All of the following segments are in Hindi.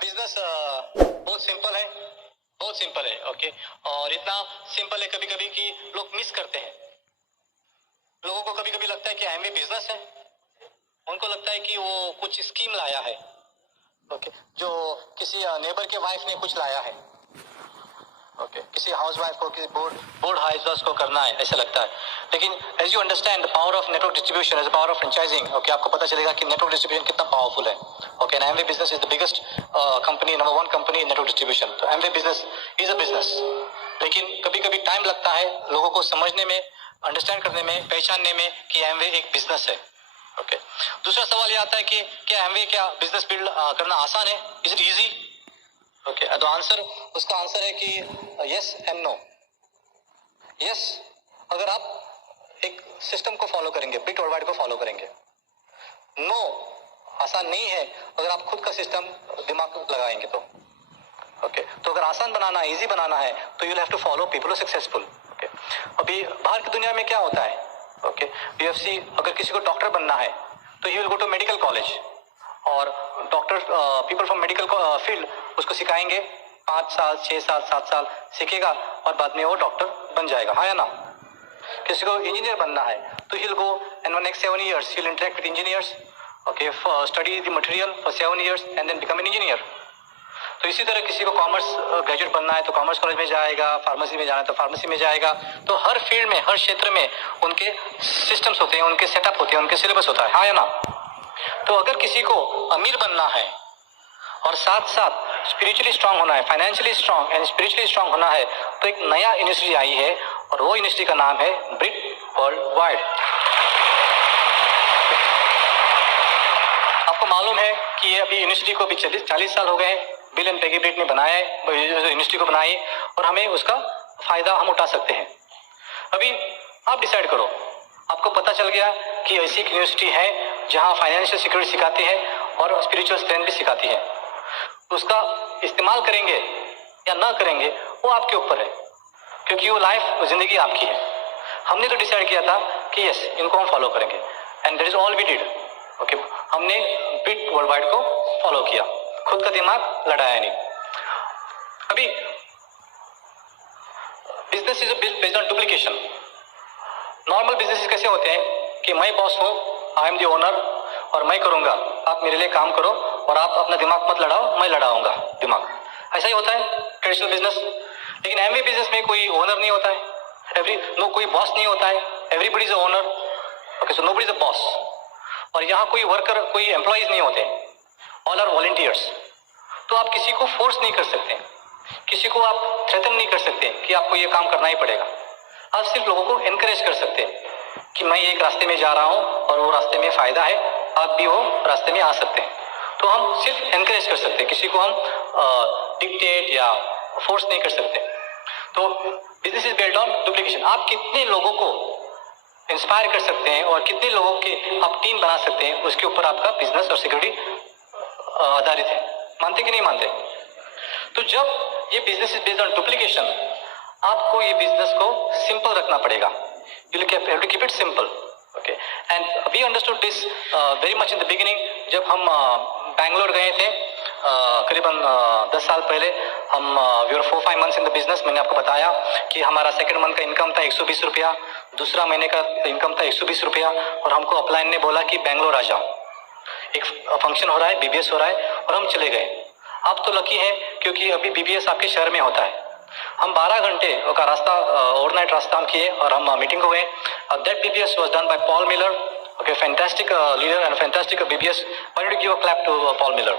बिजनेस बहुत सिंपल है, बहुत सिंपल है। ओके, और इतना सिंपल है कभी कभी कि लोग मिस करते हैं। लोगों को कभी कभी लगता है कि एमवे बिजनेस है, उनको लगता है कि वो कुछ स्कीम लाया है। ओके, जो किसी नेबर के वाइफ ने कुछ लाया है। ओके, किसी हाउस वाइफ को, किसी बोर्ड हाउस को करना है, ऐसा लगता है। लेकिन as you understand the power of network distribution, as the power of franchising, okay, आपको पता चलेगा कि नेटवर्क डिस्ट्रीब्यूशन कितना पावरफुल है। Okay, and Amway business is the biggest company, number 1 company in network distribution. तो Amway business is a business, लेकिन कभी कभी टाइम लगता है लोगों को समझने में, अंडरस्टैंड करने में, पहचानने में कि एमवे एक बिजनेस है। ओके, दूसरा सवाल ये आता है कि क्या एमवे, क्या बिजनेस बिल्ड करना आसान है? Is it easy? ओके, तो आंसर, उसका आंसर है कि यस एंड नो। यस, अगर आप एक सिस्टम को फॉलो करेंगे, बिट वर्ल्डवाइड को फॉलो करेंगे। नो, आसान नहीं है अगर आप खुद का सिस्टम दिमाग लगाएंगे तो। ओके, तो अगर आसान बनाना, इजी बनाना है तो you have to follow people successful. Okay, अभी बाहर की दुनिया में क्या होता है? ओके, यूएफसी, अगर किसी को डॉक्टर बनना है तो ही will go to medical college, और doctor, people from medical field उसको सिखाएंगे, 5 साल 6 साल 7 साल सीखेगा और बाद में वो डॉक्टर बन जाएगा, हाँ या ना? किसी को इंजीनियर बनना है तो ही will go and for next 7 years he will interact with engineers, okay, study the material for 7 years and then become an engineer. तो इसी तरह किसी को कॉमर्स ग्रेजुएट बनना है तो कॉमर्स कॉलेज में जाएगा, फार्मेसी में जाना है तो फार्मेसी में जाएगा। तो हर फील्ड में, हर क्षेत्र में उनके सिस्टम्स होते हैं, उनके सेटअप होते हैं, उनके सिलेबस होता है, हाँ या ना? तो अगर किसी को अमीर बनना है और साथ साथ स्पिरिचुअली स्ट्रांग होना है, financially strong and spiritually strong होना है, तो एक नया यूनिवर्सिटी आई है और वो यूनिवर्सिटी का नाम है ब्रिट वर्ल्ड वाइड। आपको मालूम है कि ये अभी यूनिवर्सिटी को भी 40 साल हो गए, बिल एंड पेगी ब्रिट ने बनाया है, यूनिवर्सिटी को बनाई, और हमें उसका फायदा हम उठा सकते हैं। अभी आप डिसाइड करो, आपको पता चल गया कि ऐसी यूनिवर्सिटी है जहां फाइनेंशियल सिक्योरिटी सिखाती है और स्पिरिचुअल स्ट्रेंथ भी सिखाती है। उसका इस्तेमाल करेंगे या ना करेंगे वो आपके ऊपर है, क्योंकि वो लाइफ, जिंदगी आपकी है। हमने तो डिसाइड किया था कि यस, इनको हम फॉलो करेंगे, and that is all we did. Okay, हमने बिट वर्ल्ड वाइड को फॉलो किया, खुद का दिमाग लड़ाया नहीं। अभी business is based on duplication. Normal business कैसे होते हैं कि मैं बॉस हूं, आई एम द ओनर, और मैं करूंगा, आप मेरे लिए काम करो, और आप अपना दिमाग मत लड़ाओ, मैं लड़ाऊंगा दिमाग। ऐसा ही होता है ट्रेडिशनल बिजनेस। लेकिन एमवे बिजनेस में कोई ओनर नहीं होता है, कोई बॉस नहीं होता है, everybody is a owner. Okay, so nobody is a boss. और यहाँ कोई वर्कर, कोई एम्प्लॉइज नहीं होते, ऑल आर वॉलंटियर्स। तो आप किसी को फोर्स नहीं कर सकते, किसी को आप थ्रेटन नहीं कर सकते कि आपको ये काम करना ही पड़ेगा। आप सिर्फ लोगों को एनकरेज कर सकते हैं कि मैं एक रास्ते में जा रहा हूँ और वो रास्ते में फायदा है, आप भी वो रास्ते में आ सकते हैं। तो हम सिर्फ एनकरेज कर सकते हैं, किसी को हम डिक्टेट या फोर्स नहीं कर सकते। तो business is build on duplication. आप कितने लोगों को इंस्पायर कर सकते हैं और कितने लोगों के आप टीम बना सकते हैं, उसके ऊपर आपका बिजनेस और सिक्योरिटी आधारित है। मानते कि नहीं मानते? तो जब ये business is based on duplication, आपको ये बिजनेस को सिंपल रखना पड़ेगा। You have to keep it simple. Okay, and we understood this very much in the beginning. जब हम बैंगलोर गए थे करीबन 10 साल पहले, हम we were 4-5 months in the business. मैंने आपको बताया कि हमारा सेकंड मंथ का इनकम था 120 रुपया, दूसरा महीने का इनकम था 120 रुपया, और हमको अपलाइन ने बोला कि बैंगलोर आ जाओ, एक फंक्शन हो रहा है, बीबीएस हो रहा है, और हम चले गए। आप तो लकी हैं क्योंकि अभी बीबीएस आपके शहर में होता है। हम 12 घंटे का रास्ता, ओवरनाइट रास्ता हम किए, और हम मीटिंग को गए। That BBS was done by Paul Miller. Okay, fantastic leader and fantastic BBS. Why do give a clap to Paul Miller?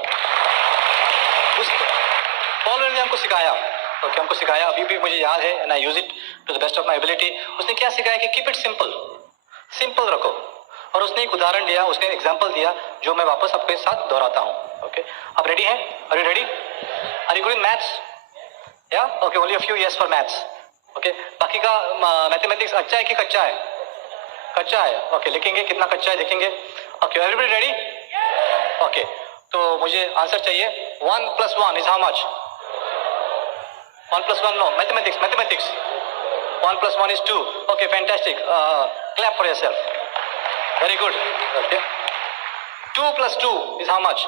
Paul Miller ने हमको सिखाया, ओके, हमको सिखाया, अभी भी मुझे याद है, and I use it to the best of my ability. उसने क्या सिखाया कि कीप इट सिंपल, सिंपल रखो। और उसने एक उदाहरण दिया, उसने एक एग्जांपल दिया जो मैं वापस आपके साथ दोहराता हूँ। ओके, आप रेडी हैं? Are you ready? Are you good in maths? या okay, only a few yes for maths. Okay, बाकी का मैथमेटिक्स अच्छा है कि कच्चा है? कच्चा है। ओके, लिखेंगे कितना कच्चा है, देखेंगे। Okay, everybody ready? ओके, तो मुझे आंसर चाहिए। 1 + 1 is how much? 1 + 1 no, mathematics 1 + 1 is 2. Okay, fantastic. Clap for yourself. Very good. Okay. 2 + 2 is how much?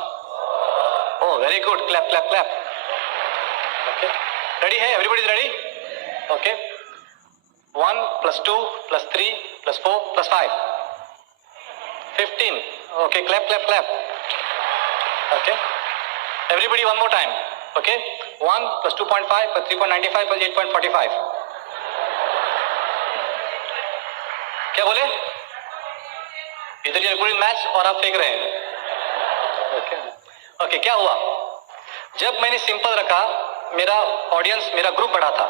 Oh, very good. Clap, clap, clap. Okay. Ready है? Everybody is ready? Okay. 1 plus 2 plus 3 plus 4 plus 5. 15. Okay. Clap, clap, clap. Okay. Everybody one more time. Okay. 1 plus 2.5 plus 3.95 plus 8.45. क्या बोले? इधर ये पूरी मैच और आप फेंक रहे हैं. Okay okay. क्या हुआ? जब मैंने सिंपल रखा, मेरा ऑडियंस, मेरा ग्रुप बड़ा था.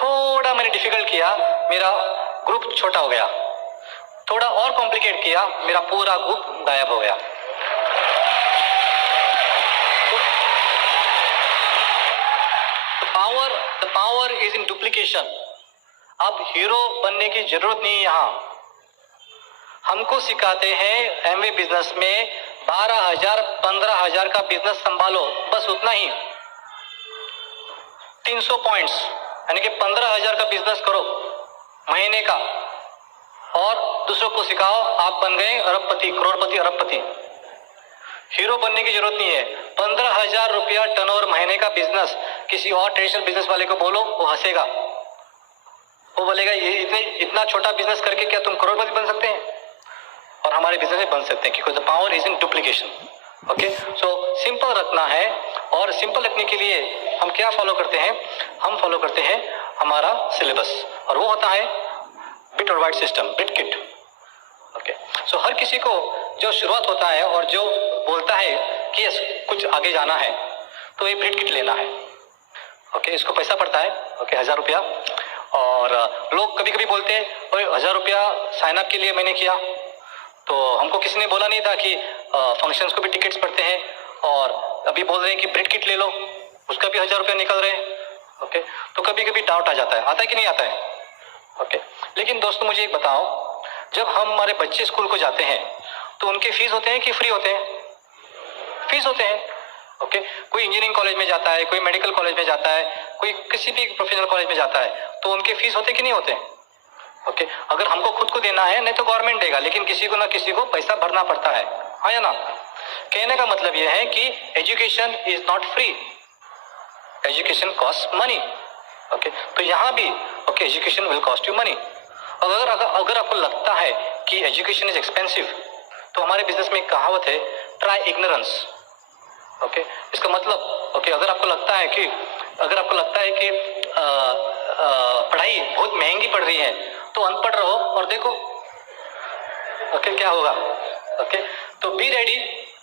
थोड़ा मैंने डिफिकल्ट किया, मेरा ग्रुप छोटा हो गया. थोड़ा और कॉम्प्लिकेट किया, मेरा पूरा ग्रुप गायब हो गया. The power is in duplication. अब हीरो बनने की जरूरत नहीं है. यहाँ हमको सिखाते हैं एमवे बिजनेस में 12,000 15,000 का बिजनेस संभालो, बस उतना ही. 300 पॉइंट्स यानी कि 15,000 का बिजनेस करो महीने का, और दूसरों को सिखाओ, आप बन गए अरबपति, करोड़पति, अरबपति. हीरो बनने की जरूरत नहीं है. 15,000 रुपया टर्नओवर महीने का बिजनेस किसी और ट्रेडिशनल बिजनेस वाले को बोलो, वो हंसेगा. वो बोलेगा ये इतना छोटा बिजनेस करके क्या तुम करोड़पति बन सकते हैं? और हमारे बिजनेस में बन सकते हैं, क्योंकि the power is in duplication. Okay. So simple रखना है, और सिंपल रखने के लिए हम क्या फॉलो करते हैं? हम फॉलो करते हैं हमारा सिलेबस, और वो होता है बिट और byte system, bit kit. Okay. So हर किसी को जो शुरुआत होता है और जो बोलता है कि कुछ आगे जाना है, तो ये बिट किट लेना है. ओके. इसको पैसा पड़ता है. ओके. 1,000 रुपया. और लोग कभी कभी बोलते हैं 1,000 रुपया साइन अप के लिए मैंने किया, तो हमको किसी ने बोला नहीं था कि फंक्शंस को भी टिकट्स पड़ते हैं, और अभी बोल रहे हैं कि ब्रेड किट ले लो, उसका भी 1,000 रुपया निकल रहे हैं. ओके. तो कभी कभी डाउट आ जाता है, आता है कि नहीं आता है? ओके. लेकिन दोस्तों मुझे एक बताओ, जब हम हमारे बच्चे स्कूल को जाते हैं तो उनके फीस होते हैं कि फ्री होते हैं? फीस होते हैं. ओके. कोई इंजीनियरिंग कॉलेज में जाता है, कोई मेडिकल कॉलेज में जाता है, कोई किसी भी प्रोफेशनल कॉलेज में जाता है, तो उनके फीस होते कि नहीं होते? ओके. अगर हमको खुद को देना है, नहीं तो गवर्नमेंट देगा, लेकिन किसी को ना किसी को पैसा भरना पड़ता है. हाँ या ना? कहने का मतलब यह है कि education is not free, education cost money. Okay. तो यहाँ भी okay, education will cost you money. अगर आपको लगता है कि एजुकेशन इज एक्सपेंसिव, तो हमारे बिजनेस में एक कहावत है, ट्राई इग्नोरेंस. ओके. इसका मतलब ओके, अगर आपको लगता है कि पढ़ाई बहुत महंगी पड़ रही है, तो अनपढ़ रहो और देखो. ओके. क्या होगा? ओके. तो be ready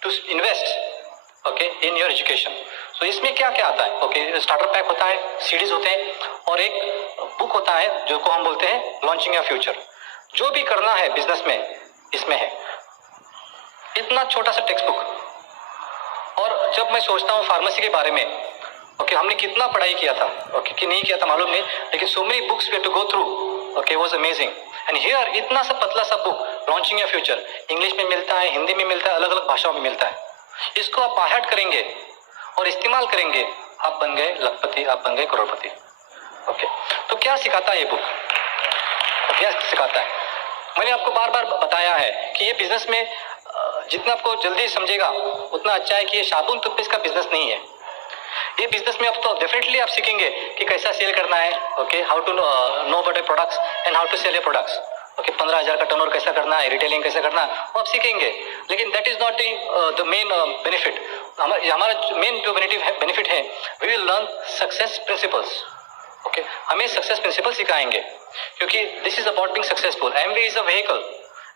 to invest okay in your education. So इसमें क्या क्या आता है? ओके. स्टार्टर पैक होता है, सीडीज होते हैं, और एक बुक होता है जो को हम बोलते हैं लॉन्चिंग योर फ्यूचर. जो भी करना है बिजनेस में, इसमें है. इतना छोटा सा टेक्स्ट बुक. और जब मैं सोचता हूँ फार्मेसी के बारे में, ओके, हमने कितना पढ़ाई किया था, ओके, कि नहीं किया था मालूम नहीं, लेकिन so many books we have to go through. Okay. Was amazing. And here इतना सा पतला सा book launching your future, English में मिलता है, हिंदी में मिलता है, अलग अलग भाषाओं में मिलता है. इसको आप बाहर करेंगे और इस्तेमाल करेंगे, आप बन गए लखपति, आप बन गए करोड़पति. ओके. तो क्या सिखाता है ये बुक? क्या सिखाता है? मैंने आपको बार बार बताया है कि ये बिजनेस में जितना आपको जल्दी समझेगा उतना अच्छा है, कि ये साबुन टूथपेस्ट का बिजनेस नहीं है. ये बिजनेस में आप तो डेफिनेटली आप सीखेंगे कि कैसा सेल करना है. Okay. How to know about products and how to sell a products. Okay. 15,000 का टर्नओवर कैसा करना है, रिटेलिंग कैसा करना है, वो आप सीखेंगे. लेकिन that is not the main benefit. हमारा मेन जो बेनिफिट है, we will learn success principles. Okay. हमें सक्सेस प्रिंसिपल सिखाएंगे, क्योंकि this is about being successful. Amway is a vehicle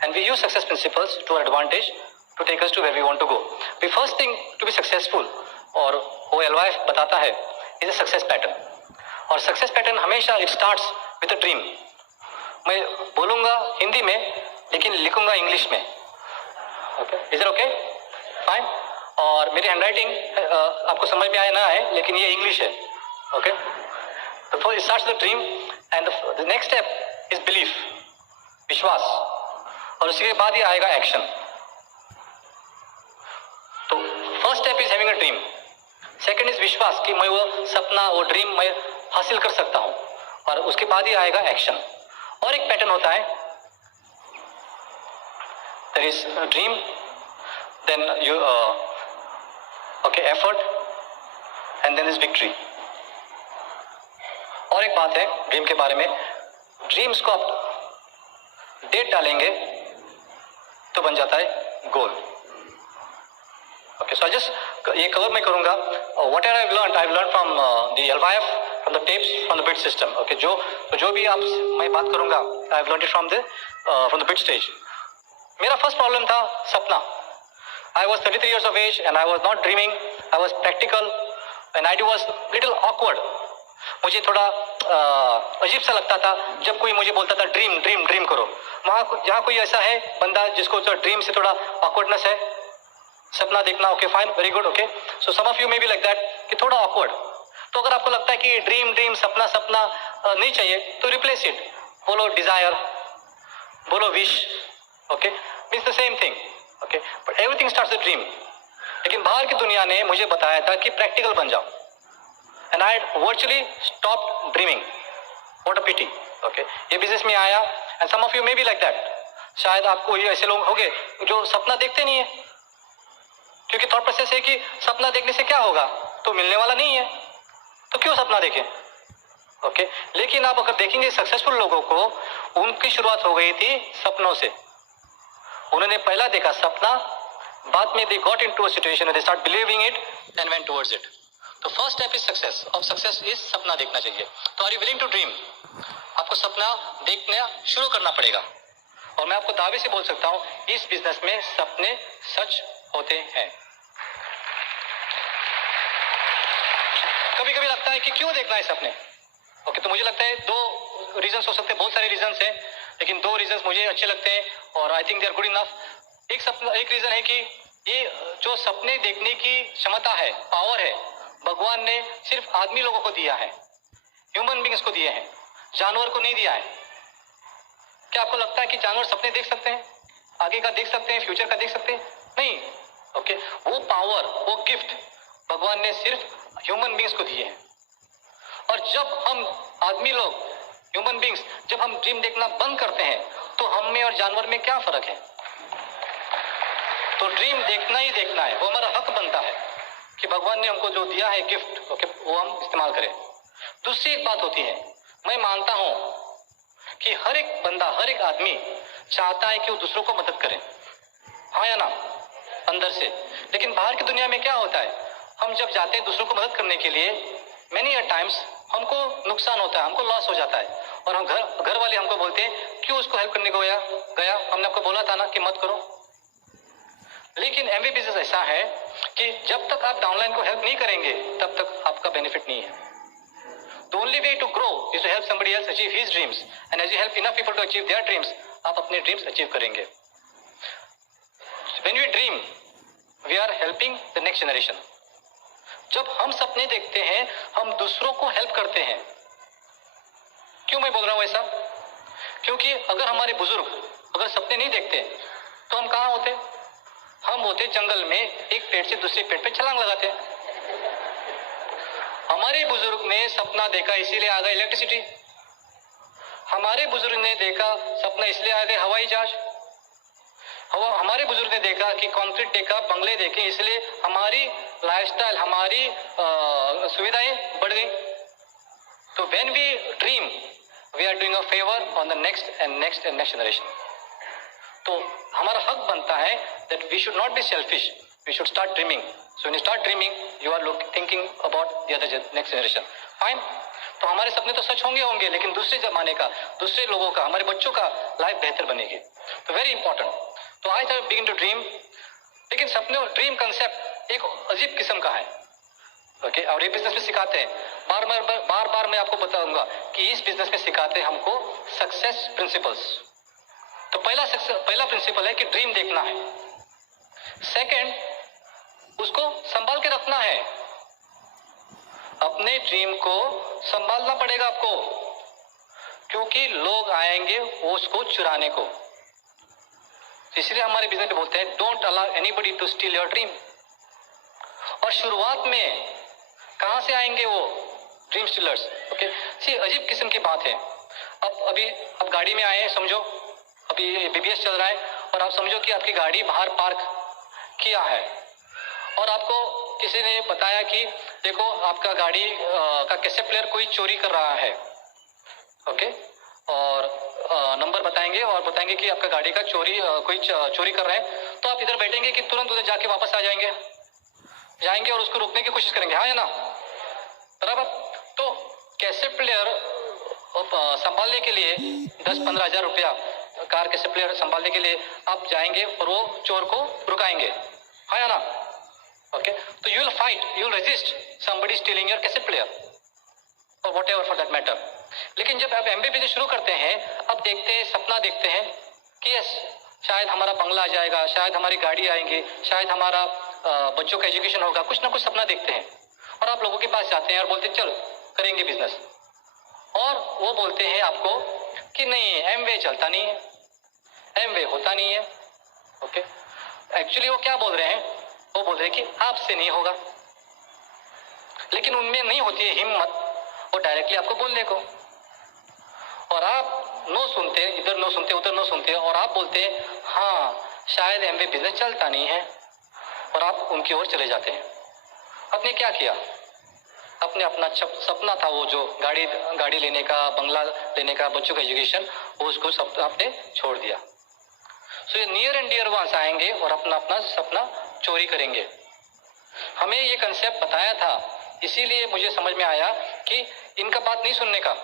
and we use success principles to our advantage to take us to where we want to go. The first thing to be successful, और OLY बताता है, इज अ सक्सेस पैटर्न. और सक्सेस पैटर्न हमेशा it starts with a dream. मैं बोलूंगा हिंदी में, लेकिन लिखूंगा इंग्लिश में. Okay. Is it okay? Fine. और मेरी हैंडराइटिंग आपको समझ में आए ना आए, लेकिन ये इंग्लिश है. ओके. तो first it starts the dream, and the next step is belief, विश्वास, और उसके बाद ही आएगा एक्शन. तो first step is having a dream, second is विश्वास कि मैं वो सपना, वो ड्रीम मैं हासिल कर सकता हूं, और उसके बाद ही आएगा एक्शन. और एक पैटर्न होता है, there is dream, then you okay, effort and then is victory. और एक बात है ड्रीम के बारे में, ड्रीम्स को आप डेट डालेंगे तो बन जाता है गोल। ओके, सो जस्ट ये कवर मैं करूंगा what I have learn from the LYF, from the tapes, from the bit system. Okay, जो भी आप मैं बात करूंगा I have learn it from the bit stage. मेरा फर्स्ट प्रॉब्लम था सपना। I was 33 years of age and I was not dreaming. I was practical and I was little awkward. मुझे थोड़ा अजीब सा लगता था जब कोई मुझे बोलता था ड्रीम ड्रीम ड्रीम करो। वहाँ जहाँ कोई ऐसा है बंदा जिसको ड्रीम से थोड़ा awkwardness है, सपना देखना, okay fine, very good, okay. So some of you may be like that कि थोड़ा awkward। तो अगर आपको लगता है कि ड्रीम ड्रीम सपना सपना नहीं चाहिए तो रिप्लेस इट, बोलो डिजायर, बोलो wish, okay, means the same thing. Okay, but everything starts with dream. लेकिन बाहर की दुनिया ने मुझे बताया था कि प्रैक्टिकल बन जाओ and I virtually stop dreaming. What a pity. Okay, ये बिजनेस में आया and some of you may be like that. शायद आपको ये ऐसे लोग होंगे जो सपना देखते नहीं है, क्योंकि थॉट प्रोसेस है कि सपना देखने से क्या होगा, तो मिलने वाला नहीं है, तो क्यों सपना देखें। ओके, लेकिन आप अगर देखेंगे सक्सेसफुल लोगों को, उनकी शुरुआत हो गई थी सपनों से। उन्होंने पहला देखा सपना, बाद में they got into a situation, they start believing it and went towards it. तो फर्स्ट स्टेप इज सक्सेस, और सक्सेस इज सपना देखना चाहिए। तो are you willing to dream? आपको सपना देखना शुरू करना पड़ेगा। और मैं आपको दावे से बोल सकता हूं इस बिजनेस में सपने सच होते हैं। कभी कभी लगता है कि क्यों देखना है सपने। ओके, तो मुझे लगता है दो रीजंस हो सकते हैं, बहुत सारे रीजंस हैं, लेकिन दो रीजंस मुझे अच्छे लगते हैं और I think they are good enough. एक रीजन है कि ये जो सपने देखने की क्षमता है, पावर है, भगवान ने सिर्फ आदमी लोगों को दिया है, ह्यूमन बींग्स को दिए हैं, जानवर को नहीं दिया है। क्या आपको लगता है कि जानवर सपने देख सकते हैं, आगे का देख सकते हैं, फ्यूचर का देख सकते हैं? नहीं। ओके, वो पावर, वो गिफ्ट भगवान ने सिर्फ ह्यूमन बींग्स को दिए हैं। और जब हम आदमी लोग, ह्यूमन बींग्स, जब हम ड्रीम देखना बंद करते हैं तो हम में और जानवर में क्या फर्क है? तो ड्रीम देखना ही देखना है, वो हमारा हक बनता है कि भगवान ने हमको जो दिया है गिफ्ट, ओके, वो हम इस्तेमाल करें। दूसरी एक बात होती है, मैं मानता हूं कि हर एक बंदा, हर एक आदमी चाहता है कि वो दूसरों को मदद करे, हाँ या ना, अंदर से। लेकिन बाहर की दुनिया में क्या होता है, हम जब जाते हैं दूसरों को मदद करने के लिए, मेनी अ टाइम्स हमको नुकसान होता है, हमको लॉस हो जाता है, और हम घर वाले हमको बोलते हैं क्यों उसको हेल्प करने को गया, हमने आपको बोला था ना कि मत करो। लेकिन एमवे बिजनेस ऐसा है कि जब तक आप डाउनलाइन को हेल्प नहीं करेंगे तब तक आपका बेनिफिट नहीं है। The only way to grow is to help somebody else achieve his dreams, and as you help enough people to achieve their dreams, आप अपने ड्रीम्स अचीव करेंगे। When we dream we are helping the next generation. जब हम सपने देखते हैं हम दूसरों को हेल्प करते हैं। क्यों मैं बोल रहा हूं ऐसा? क्योंकि अगर हमारे बुजुर्ग अगर सपने नहीं देखते तो हम कहाँ होते? हम होते जंगल में, एक पेड़ से दूसरे पेड़ पे छलांग लगाते। हमारे बुजुर्ग ने सपना देखा इसीलिए आ गई इलेक्ट्रिसिटी, हमारे बुजुर्ग ने देखा सपना इसलिए आ गए हवाई जहाज, हमारे बुजुर्ग ने देखा कि कंक्रीट देखा, बंगले देखे, इसलिए हमारी लाइफस्टाइल, हमारी सुविधाएं बढ़ गई। तो when we dream we are doing a favour on the next and next and next generation. तो हमारा हक बनता है that we should not be selfish, we should start dreaming. So when you start dreaming you are thinking about the other next generation. Fine, तो हमारे सपने तो सच होंगे, लेकिन दूसरे जमाने का, दूसरे लोगों का, हमारे बच्चों का लाइफ बेहतर बनेगी। तो वेरी इंपॉर्टेंट। तो I have begin to dream. लेकिन सपने और ड्रीम कंसेप्ट एक अजीब किस्म का है, ओके, और ये बिजनेस में सिखाते हैं। बार बार मैं आपको बताऊंगा कि इस बिजनेस में सिखाते हैं हमको सक्सेस प्रिंसिपल्स। तो पहला प्रिंसिपल है कि ड्रीम देखना है। सेकंड, उसको संभाल के रखना है। अपने ड्रीम को संभालना पड़ेगा आपको, क्योंकि लोग आएंगे वो उसको चुराने को। इसलिए हमारे बिजनेस में बोलते हैं don't allow anybody to steal your dream. और शुरुआत में कहां से आएंगे वो ड्रीम स्टीलर्स? ओके, सी अजीब किस्म की बात है। अब गाड़ी में आए, समझो अभी बीबीएस चल रहा है और आप समझो कि आपकी गाड़ी बाहर पार्क किया है और आपको किसी ने बताया कि देखो आपका गाड़ी का कैसेट प्लेयर कोई चोरी कर रहा है, ओके, और नंबर बताएंगे और बताएंगे कि आपका गाड़ी का कोई चोरी कर रहे हैं, तो आप इधर बैठेंगे कि तुरंत उधर जाके वापस आ जाएंगे और उसको रोकने की कोशिश करेंगे, हाँ या ना, बराबर। तो कैसेट प्लेयर संभालने के लिए 10-15 हजार रुपया कार कैसेट प्लेयर संभालने के लिए आप जाएंगे और वो चोर को रुकाएंगे, हाँ या ना, ओके। तो you will fight, you will resist somebody stealing your cassette player और व्हाटएवर फॉर दैट मैटर। लेकिन जब आप एमबीए बिजनेस शुरू करते हैं, अब देखते हैं, सपना देखते हैं कि यस शायद हमारा बंगला आ जाएगा, शायद हमारी गाड़ी आएंगी, शायद हमारा बच्चों का एजुकेशन होगा, कुछ ना कुछ सपना देखते हैं और आप लोगों के पास जाते हैं और बोलते हैं चलो करेंगे बिजनेस, और वो बोलते हैं आपको कि नहीं एमवे चलता नहीं है, एमवे होता नहीं है, ओके। एक्चुअली वो क्या बोल रहे हैं, वो बोल रहे हैं कि आपसे नहीं होगा, लेकिन उनमें नहीं होती है हिम्मत वो डायरेक्टली आपको बोलने को, और आप नो सुनते, इधर नो सुनते उधर नो सुनते, और आप बोलते हैं हाँ शायद एमवे बिजनेस चलता नहीं है, और आप उनकी ओर चले जाते हैं। आपने क्या किया, अपने अपना सपना था वो जो गाड़ी लेने का, बंगला लेने का, बच्चों का एजुकेशन, वो उसको सब आपने छोड़ दिया। सो ये नियर एंड डियर वंस आएंगे और अपना अपना सपना चोरी करेंगे। हमें ये कंसेप्ट बताया था, इसीलिए मुझे समझ में आया कि इनका बात नहीं सुनने का,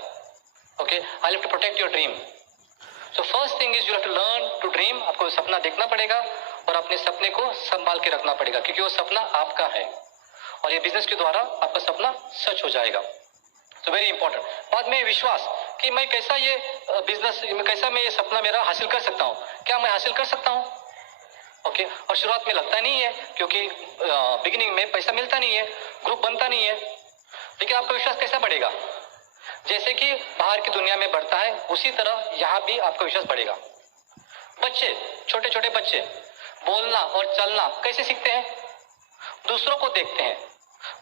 okay. I have to protect your dream. So first thing is you have to learn to dream. आपको सपना देखना पड़ेगा और अपने सपने को संभाल के रखना पड़ेगा, क्योंकि वो सपना आपका है और ये बिजनेस के द्वारा आपका सपना सच हो जाएगा। तो वेरी इंपॉर्टेंट। बाद में विश्वास कि मैं कैसा ये बिजनेस, कैसा मैं ये सपना मेरा हासिल कर सकता हूँ, क्या मैं हासिल कर सकता हूँ, ओके। और शुरुआत में लगता नहीं है, क्योंकि बिगिनिंग में पैसा मिलता नहीं है, ग्रुप बनता नहीं है, लेकिन आपका विश्वास कैसा बढ़ेगा, जैसे कि बाहर की दुनिया में बढ़ता है उसी तरह यहाँ भी आपका विश्वास बढ़ेगा। बच्चे, छोटे छोटे बच्चे बोलना और चलना कैसे सीखते हैं, दूसरों को देखते हैं,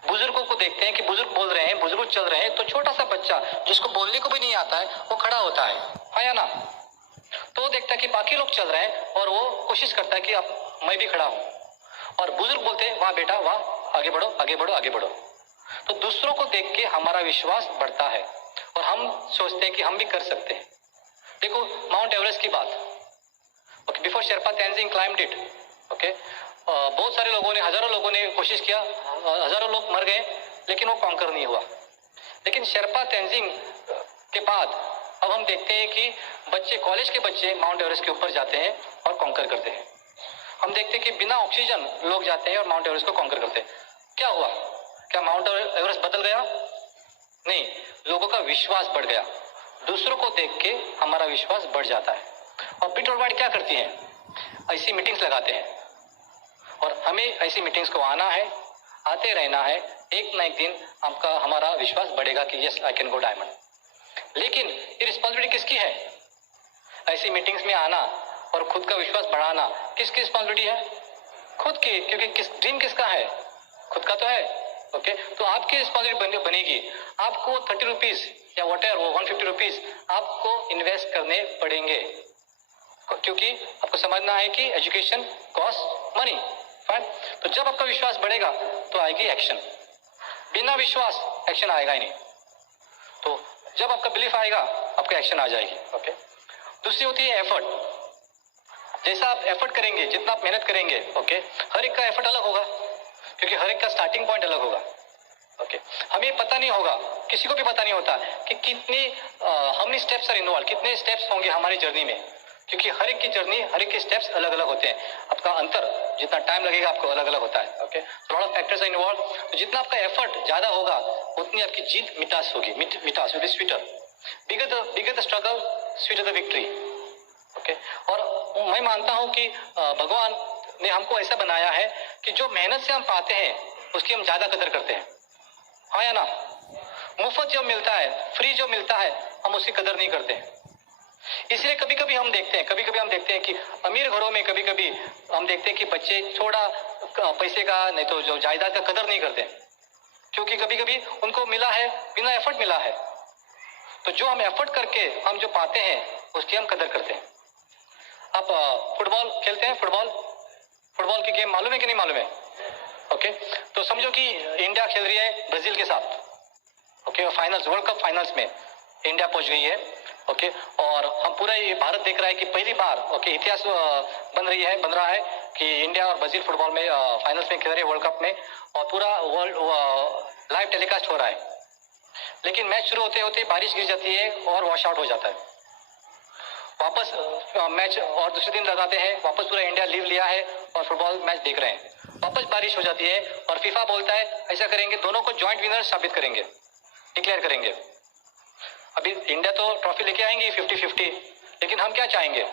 बुजुर्गों को देखते हैं कि बुजुर्ग बोल रहे हैं, बुजुर्ग चल रहे हैं, तो छोटा सा बच्चा जिसको बोलने को भी नहीं आता है वो खड़ा होता है, हाँ या ना, तो वो देखता है कि बाकी लोग चल रहे हैं और वो कोशिश करता है कि अब मैं भी खड़ा हूं, और बुजुर्ग बोलते हैं वहां बेटा वहां, आगे बढ़ो आगे बढ़ो आगे बढ़ो। तो दूसरों को देख के हमारा विश्वास बढ़ता है और हम सोचते हैं कि हम भी कर सकते हैं। देखो माउंट एवरेस्ट की बात, okay, before Sherpa Tenzing climbed it, okay, बहुत सारे लोगों ने, हजारों लोगों ने कोशिश किया, हजारों लोग मर गए, लेकिन वो कॉन्कर नहीं हुआ। लेकिन शेरपा तेंजिंग के बाद अब हम देखते हैं कि बच्चे, कॉलेज के बच्चे माउंट एवरेस्ट के ऊपर जाते हैं और कॉन्कर करते हैं। हम देखते हैं कि बिना ऑक्सीजन लोग जाते हैं और माउंट एवरेस्ट को कॉन्कर करते हैं। क्या हुआ, क्या माउंट एवरेस्ट बदल गया? नहीं, लोगों का विश्वास बढ़ गया, दूसरों को देख के हमारा विश्वास बढ़ जाता है। और पिट और वाइट क्या करती हैं, ऐसी मीटिंग्स लगाते हैं, और हमें ऐसी मीटिंग्स को आना है, आते रहना है, एक ना एक दिन आपका हमारा विश्वास बढ़ेगा कि yes I can go diamond. लेकिन ये रिस्पॉन्सिबिलिटी किसकी है, ऐसी मीटिंग्स में आना और खुद का विश्वास बढ़ाना किसकी रिस्पॉन्सिबिलिटी है? खुद की, क्योंकि ड्रीम किसका है, खुद का तो है, ओके। तो आपकी रिस्पॉन्सिबिलिटी बनेगी, आपको 30 रुपीज या वॉटेवर वो 150 रुपीज आपको इन्वेस्ट करने पड़ेंगे, क्योंकि आपको समझना है कि एजुकेशन कॉस्ट मनी, फाइन। तो जब आपका विश्वास बढ़ेगा तो आएगी एक्शन, बिना विश्वास एक्शन आएगा ही नहीं। तो जब आपका बिलीफ आएगा आपका एक्शन आ जाएगी, ओके। दूसरी होती है एफर्ट। जैसा आप एफर्ट करेंगे, जितना आप मेहनत करेंगे, ओके, हर एक का एफर्ट अलग होगा, क्योंकि हर एक का स्टार्टिंग पॉइंट अलग होगा, ओके। हमें पता नहीं होगा, किसी को भी पता नहीं होता कि कितनी how many steps are involve, कितने स्टेप्स होंगे हमारी जर्नी में, क्योंकि हर एक की जर्नी, हर एक के स्टेप्स अलग अलग होते हैं। आपका अंतर जितना टाइम लगेगा आपको अलग अलग होता है, okay. Lot of factors are involve. तो जितना आपका एफर्ट ज्यादा होगा उतनी आपकी जीत मिठास होगी, मिठास will be sweeter. Bigger the struggle sweeter the victory, okay. और मैं मानता हूं कि भगवान ने हमको ऐसा बनाया है कि जो मेहनत से हम पाते हैं उसकी हम ज्यादा कदर करते हैं, हाँ या ना। मुफ्त जो मिलता है, फ्री जो मिलता है, हम उसकी कदर नहीं करते हैं। इसलिए कभी कभी हम देखते हैं कि अमीर घरों में कभी कभी हम देखते हैं कि बच्चे थोड़ा पैसे का, नहीं तो जो जायदाद का कदर नहीं करते, क्योंकि कभी कभी उनको मिला है, बिना एफर्ट मिला है। तो जो हम एफर्ट करके हम जो पाते हैं उसकी हम कदर करते हैं। आप फुटबॉल खेलते हैं, फुटबॉल की गेम मालूम है कि नहीं मालूम है, ओके, तो समझो कि इंडिया खेल रही है ब्राजील के साथ, okay, finals, world cup finals में इंडिया पहुंच गई है, ओके, और हम पूरा ये भारत देख रहा है कि पहली बार, ओके, इतिहास बन रहा है कि इंडिया और ब्राजील फुटबॉल में फाइनल्स में खेल रहे हैं वर्ल्ड कप में, और पूरा वर्ल्ड लाइव टेलीकास्ट हो रहा है। लेकिन मैच शुरू होते होते बारिश गिर जाती है और वॉश आउट हो जाता है। वापस मैच और दूसरे दिन लगाते हैं, वापस पूरा इंडिया लीव लिया है और फुटबॉल मैच देख रहे हैं, वापस बारिश हो जाती है और फीफा बोलता है ऐसा करेंगे, दोनों को ज्वाइंट विनर साबित करेंगे, डिक्लेयर करेंगे। अभी इंडिया तो ट्रॉफी लेके आएंगे 50-50, लेकिन हम क्या चाहेंगे?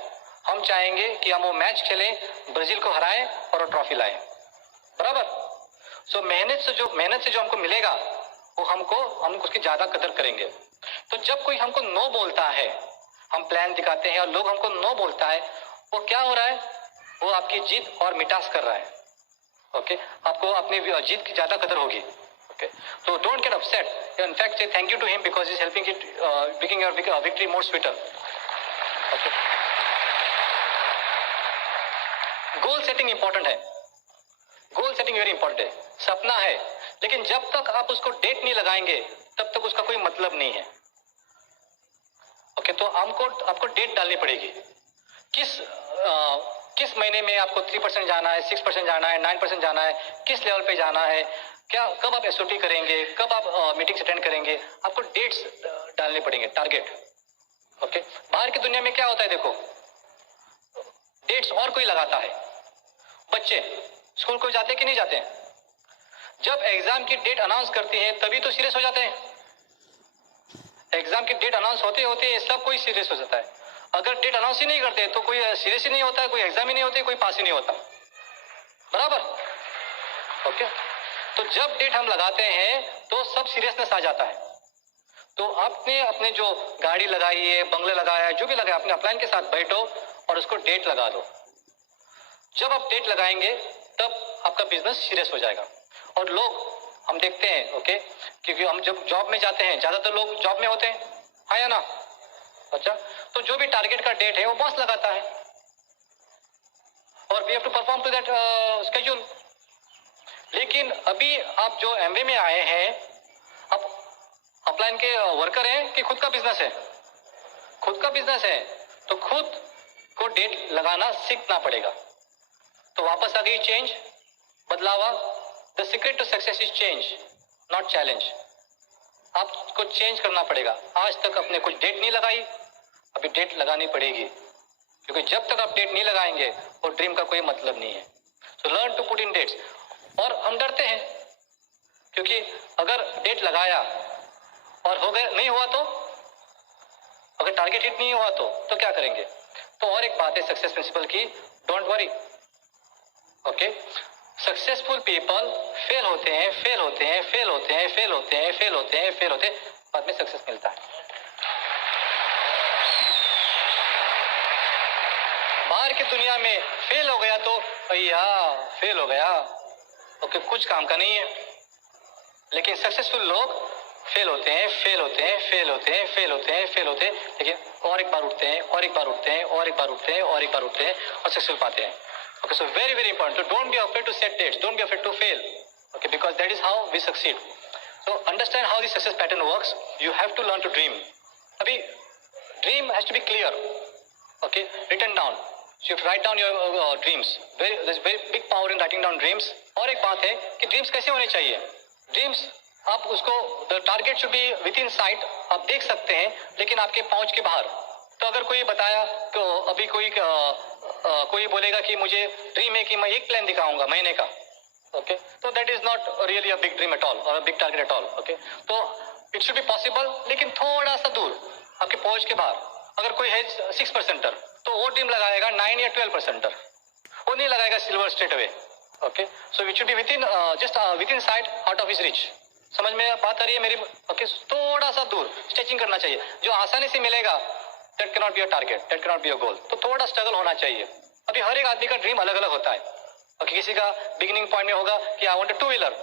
हम चाहेंगे कि हम वो मैच खेलें, ब्राजील को हराएं और ट्रॉफी लाएं, बराबर। सो मेहनत से जो हमको मिलेगा वो हम उसकी ज्यादा कदर करेंगे। तो जब कोई हमको नो बोलता है, हम प्लान दिखाते हैं और लोग हमको नो बोलता है, वो क्या हो रहा है? वो आपकी जीत और मिटास कर रहा है, ओके, आपको अपनी जीत की ज्यादा कदर होगी, ओके। तो don't get upset, in fact से thank you to him because is helping it making your victory more sweeter, okay. Goal setting important है, गोल सेटिंग वेरी इंपॉर्टेंट है। सपना है, लेकिन जब तक आप उसको डेट नहीं लगाएंगे तब तक उसका कोई मतलब नहीं है, ओके। तो आपको डेट डालनी पड़ेगी, किस महीने में आपको 3% जाना है, 6% जाना है, 9% जाना है, किस लेवल पे जाना है, क्या कब आप एसओटी करेंगे, कब आप मीटिंग्स अटेंड करेंगे, आपको डेट्स डालने पड़ेंगे, टारगेट, ओके। बाहर की दुनिया में क्या होता है देखो, डेट्स और कोई लगाता है। बच्चे स्कूल को जाते कि नहीं जाते हैं? जब एग्जाम की डेट अनाउंस करती है तभी तो सीरियस हो जाते हैं। एग्जाम की डेट अनाउंस होते होते सब कोई सीरियस हो जाता है। अगर डेट अनाउंस ही नहीं करते तो कोई सीरियस ही नहीं होता है, कोई एग्जाम ही नहीं होती, कोई पास ही नहीं होता, बराबर, ओके। तो जब डेट हम लगाते हैं तो सब सीरियसनेस आ जाता है। तो आपने अपने जो गाड़ी लगाई है, बंगले लगाया है, जो भी लगाया, अपने अपलाइन के साथ बैठो और उसको डेट लगा दो। जब आप डेट लगाएंगे तब आपका बिजनेस सीरियस हो जाएगा। और लोग हम देखते हैं, ओके, क्योंकि हम जब जॉब में जाते हैं, ज्यादातर लोग जॉब में होते हैं, हाँ या ना? अच्छा, तो जो भी टारगेट का डेट है वो बॉस लगाता है और we have to perform to that schedule. लेकिन अभी आप जो एमवे में आए हैं, आप अपलाइन के वर्कर हैं कि खुद का बिजनेस है? खुद का बिजनेस है, तो खुद को डेट लगाना सीखना पड़ेगा। तो वापस आ गई चेंज, बदलावा। The secret to success is change, not challenge. आपको चेंज करना पड़ेगा। आज तक आपने कुछ डेट नहीं लगाई, अभी डेट लगानी पड़ेगी, क्योंकि जब तक आप डेट नहीं लगाएंगे वो ड्रीम का कोई मतलब नहीं है। So learn to put in dates. और हम डरते हैं, क्योंकि अगर डेट लगाया और हो गया, नहीं हुआ, तो अगर टारगेट हिट नहीं हुआ तो क्या करेंगे? तो और एक बात है सक्सेस प्रिंसिपल की, don't worry, okay. Successful people fail होते हैं, फेल होते हैं, फेल होते हैं, फेल होते हैं, फेल होते हैं, फेल होते हैं, बाद में सक्सेस मिलता है। बाहर की दुनिया में फेल हो गया तो भैया फेल हो गया, ओके, कुछ काम का नहीं है। लेकिन सक्सेसफुल लोग फेल होते हैं, फेल होते हैं, फेल होते हैं, फेल होते हैं, फेल होते हैं, लेकिन और एक बार उठते हैं, और एक बार उठते हैं, और एक बार उठते हैं, और एक बार उठते हैं और सक्सेसफुल पाते हैं। Okay, so very very important. So don't be afraid to set dates. Don't be afraid to fail. Okay, because that is how we succeed. So understand how the success pattern works. You have to learn to dream. Abhi, dream has to be clear. Okay, written down. So you have to write down your dreams. There's very big power in writing down dreams. और एक बात है कि dreams कैसे होने चाहिए? Dreams आप उसको the target should be within sight. आप देख सकते हैं, लेकिन आपके पहुंच के बाहर। तो अगर कोई बताया तो अभी कोई बोलेगा कि मुझे ड्रीम है कि मैं एक प्लान दिखाऊंगा महीने का, ओके, तो that is not really a big dream at all और a big target at all, okay. तो इट शुड बी पॉसिबल, लेकिन थोड़ा सा दूर, आपके पहुंच के बाहर। अगर कोई है 6%, तो वो ड्रीम लगाएगा 9 या 12%, वो नहीं लगाएगा silver straight away, okay. So it should be with in just with in site, out of his rich. समझ में बात आ रही है मेरी? ओके, थोड़ा सा दूर स्ट्रेचिंग करना चाहिए। जो आसानी से मिलेगा that cannot be a target, that cannot be a goal. तो थोड़ा स्ट्रगल होना चाहिए। अभी हर एक आदमी का ड्रीम अलग अलग होता है। okay, किसी का बिगिनिंग पॉइंट में होगा कि I want a two wheeler,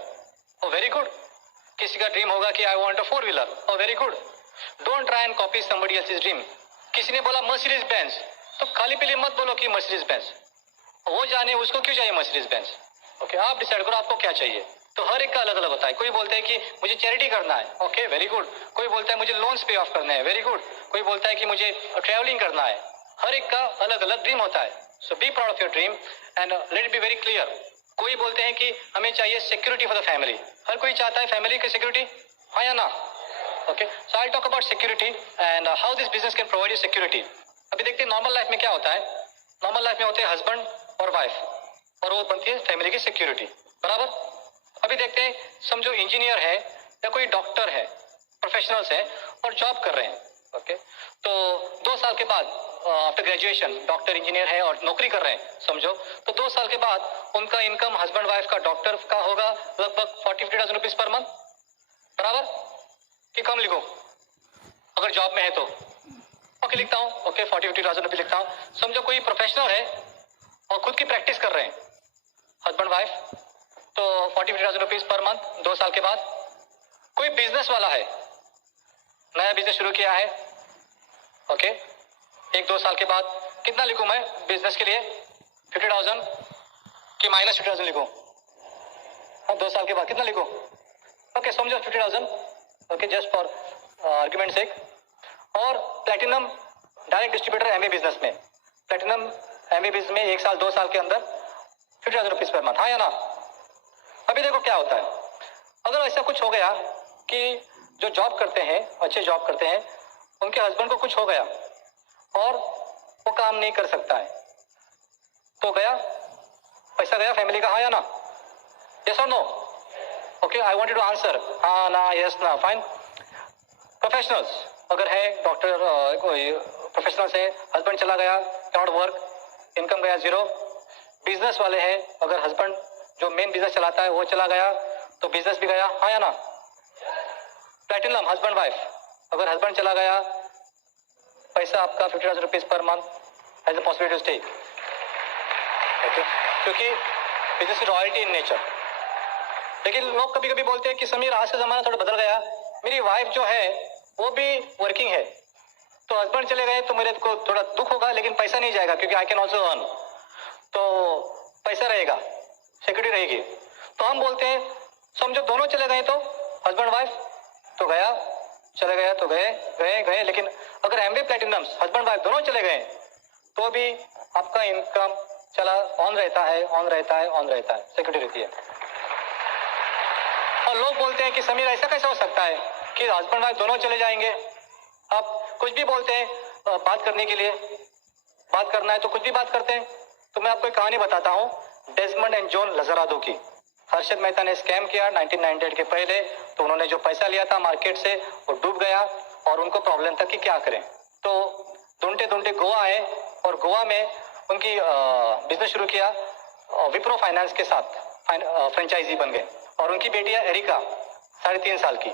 oh very good. किसी का ड्रीम होगा कि I want a four wheeler, oh very good. Don't try and copy somebody else's dream. किसी ने बोला मर्सिडीज बेंज, तो खाली पीली मत बोलो कि मर्सिडीज बेंज, वो जाने उसको क्यों चाहिए मर्सिडीज बेंज, ओके, आप डिसाइड करो आपको क्या चाहिए। तो हर एक का अलग अलग होता है। कोई बोलता है कि मुझे चैरिटी करना है, ओके वेरी गुड। कोई बोलता है मुझे लोन्स पे ऑफ करने हैं, वेरी गुड। कोई बोलता है कि मुझे ट्रैवलिंग करना है। हर एक का अलग अलग ड्रीम होता है। So be proud of your dream and let it be very clear. कोई बोलते हैं कि हमें चाहिए सिक्योरिटी फॉर द फैमिली। हर कोई चाहता है फैमिली की सिक्योरिटी, हाँ या ना? Okay, so I talk about security and how this business can provide you security. अभी देखते हैं नॉर्मल लाइफ में क्या होता है। नॉर्मल लाइफ में होते हैं हस्बैंड और वाइफ और वो बनती है फैमिली की सिक्योरिटी, बराबर। अभी देखते हैं, समझो इंजीनियर है या कोई डॉक्टर है, प्रोफेशनल्स है और जॉब कर रहे हैं, ओके। तो 2 साल के बाद आफ्टर ग्रेजुएशन डॉक्टर इंजीनियर है और नौकरी कर रहे हैं, समझो। तो 2 साल के बाद उनका इनकम हस्बैंड वाइफ का डॉक्टर का होगा लगभग 40-50,000 रुपीज पर मंथ, बराबर कि कम लिखो अगर जॉब में है तो? ओके लिखता हूँ, ओके 40-50,000 रुपीज लिखता हूँ। समझो कोई प्रोफेशनल है और खुद की प्रैक्टिस कर रहे हैं हस्बैंड वाइफ, तो 40-50,000 रुपीज पर मंथ 2 साल के बाद। कोई बिजनेस वाला है, नया बिजनेस शुरू किया है, ओके 1-2 साल के बाद कितना लिखूं मैं बिजनेस के लिए? 50,000 कि माइनस 50,000 लिखूं? हाँ, 2 साल के बाद कितना लिखूं? ओके समझो 50,000, okay just for argument sake. और platinum direct distributor MA business में, प्लेटिनम एमए बिजनेस में 1 साल 2 साल के अंदर 50,000 रुपीज पर मंथ, हाँ या ना? अभी देखो क्या होता है, अगर ऐसा कुछ हो गया कि जो जॉब करते हैं, अच्छे जॉब करते हैं, उनके हस्बैंड को कुछ हो गया और वो काम नहीं कर सकता है, तो गया पैसा गया फैमिली का, हाँ या ना? यस और no? Okay I want you to answer हाँ ना, यस ना, फाइन। प्रोफेशनल्स अगर है, डॉक्टर कोई प्रोफेशनल्स है, हस्बैंड चला गया, नॉट वर्क, इनकम गया 0। बिजनेस वाले हैं, अगर हस्बैंड जो मेन बिजनेस चलाता है वो चला गया तो बिजनेस भी गया, हाँ या ना? प्लैटिनम हस्बैंड वाइफ, अगर हस्बैंड चला गया पैसा आपका 50,000 rupees per month as a possibility to stay, okay, क्योंकि बिजनेस रॉयल्टी इन नेचर। लेकिन लोग कभी कभी बोलते हैं कि समीर आज का जमाना थोड़ा बदल गया, मेरी वाइफ जो है वो भी वर्किंग है, तो हस्बैंड चले गए तो मेरे को थोड़ा दुख होगा लेकिन पैसा नहीं जाएगा क्योंकि आई कैन ऑल्सो अर्न, तो पैसा रहेगा, सिक्योरिटी रहेगी। तो हम बोलते हैं समझो दोनों चले गए तो हस्बैंड वाइफ तो गया, चले गया तो गए गए गए, लेकिन अगर एमवे प्लैटिनम हस्बैंड वाइफ दोनों चले गए तो भी आपका इनकम चला ऑन रहता है, ऑन रहता है, ऑन रहता है, सिक्योरिटी रहती है। और लोग बोलते हैं कि समीर ऐसा कैसा हो सकता है कि हस्बैंड वाइफ दोनों चले जाएंगे? आप कुछ भी बोलते हैं बात करने के लिए, बात करना है तो कुछ भी बात करते हैं। तो मैं आपको एक कहानी बताता हूँ, डेजमंड एंड जॉन लजराडो की। हर्षद मेहता ने स्कैम किया 1998 के पहले, तो उन्होंने जो पैसा लिया था मार्केट से वो डूब गया और उनको प्रॉब्लम था कि क्या करें। तो ढूंढते ढूंढते गोवा आए और गोवा में उनकी बिजनेस शुरू किया, विप्रो फाइनेंस के साथ फ्रेंचाइजी बन गए और उनकी बेटी है एरिका 3.5 साल की।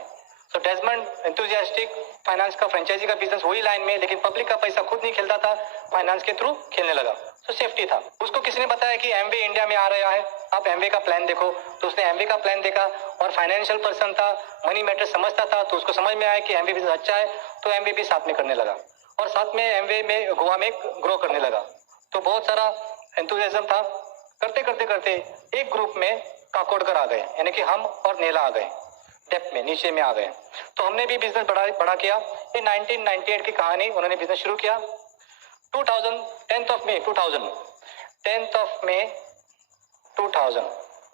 तो डेजमंड एंथुजियास्टिक फाइनेंस का फ्रेंचाइजी का बिजनेस वही लाइन में, लेकिन पब्लिक का पैसा खुद नहीं खेलता था, फाइनेंस के थ्रू खेलने लगा, तो सेफ्टी था। उसको किसी ने बताया कि एमवे इंडिया में आ रहा है, आप एमवे का प्लान देखो, तो उसने एमवे का प्लान देखा और फाइनेंशियल पर्सन था, मनी मैटर समझता था, तो उसको समझ में आया कि एमवे बिजनेस अच्छा है, तो एमवे भी साथ में करने लगा और साथ में एमवे में गोवा में ग्रो करने लगा। तो बहुत सारा एंथुजियाज्म था। करते करते करते एक ग्रुप में काकोडकर आ गए, यानी कि हम और नेला आ गए, डेप्थ में नीचे में आ गए। तो हमने भी बिजनेस बड़ा किया। ये 1998 की कहानी, उन्होंने बिजनेस शुरू किया 10th ऑफ मे 2000,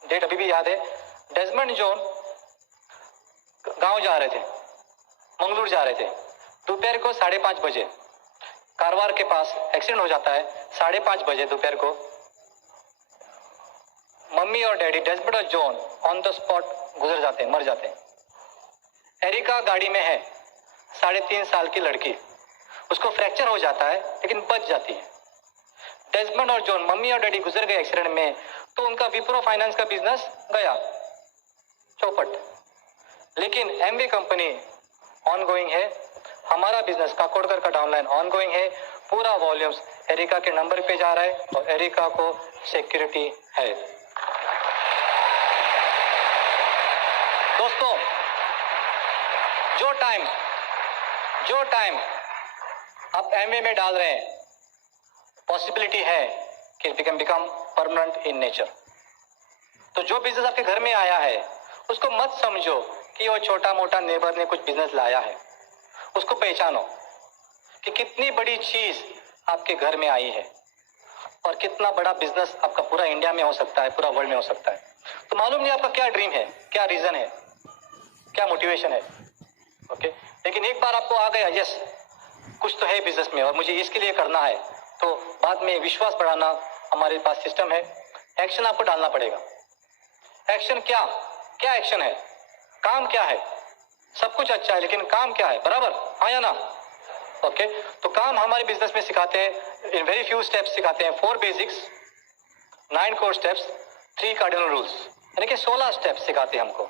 डेट अभी भी याद है। डेजमंड जॉन गांव जा रहे थे, मंगलूर जा रहे थे, दोपहर को 5:30 बजे कारवार के पास एक्सीडेंट हो जाता है। 5:30 बजे दोपहर को मम्मी और डैडी डेजमंड और जॉन ऑन द स्पॉट गुजर जाते हैं, मर जाते हैं। एरिका गाड़ी में है, 3.5 साल की लड़की, उसको फ्रैक्चर हो जाता है लेकिन बच जाती है। डेजमंड और जॉन मम्मी और डैडी गुजर गए एक्सीडेंट में, तो उनका विप्रो फाइनेंस का बिजनेस गया चौपट। लेकिन एमवे कंपनी ऑनगोइंग है, हमारा बिजनेस काकोडकर का डाउनलाइन ऑनगोइंग है, पूरा वॉल्यूम्स एरिका के नंबर पे जा रहा है और एरिका को सिक्योरिटी है। दोस्तों जो टाइम आप एमए में डाल रहे हैं, पॉसिबिलिटी है कि it can become permanent in nature. तो जो बिजनेस आपके घर में आया है उसको मत समझो कि वो छोटा मोटा नेबर ने कुछ बिजनेस लाया है। उसको पहचानो कि कितनी बड़ी चीज आपके घर में आई है और कितना बड़ा बिजनेस आपका पूरा इंडिया में हो सकता है, पूरा वर्ल्ड में हो सकता है। तो मालूम नहीं आपका क्या ड्रीम है, क्या रीजन है, क्या मोटिवेशन है, ओके। लेकिन एक बार आपको आ गया यस कुछ तो है बिजनेस में और मुझे इसके लिए करना है, तो बाद में विश्वास बढ़ाना हमारे पास सिस्टम है। एक्शन आपको डालना पड़ेगा। एक्शन क्या क्या एक्शन है, काम क्या है? सब कुछ अच्छा है लेकिन काम क्या है, बराबर, हाँ या ना? ओके तो काम हमारे बिजनेस में सिखाते हैं इन वेरी फ्यू स्टेप्स सिखाते हैं। 4 basics, 9 core steps, 3 cardinal rules, यानी कि 16 स्टेप्स सिखाते हैं हमको।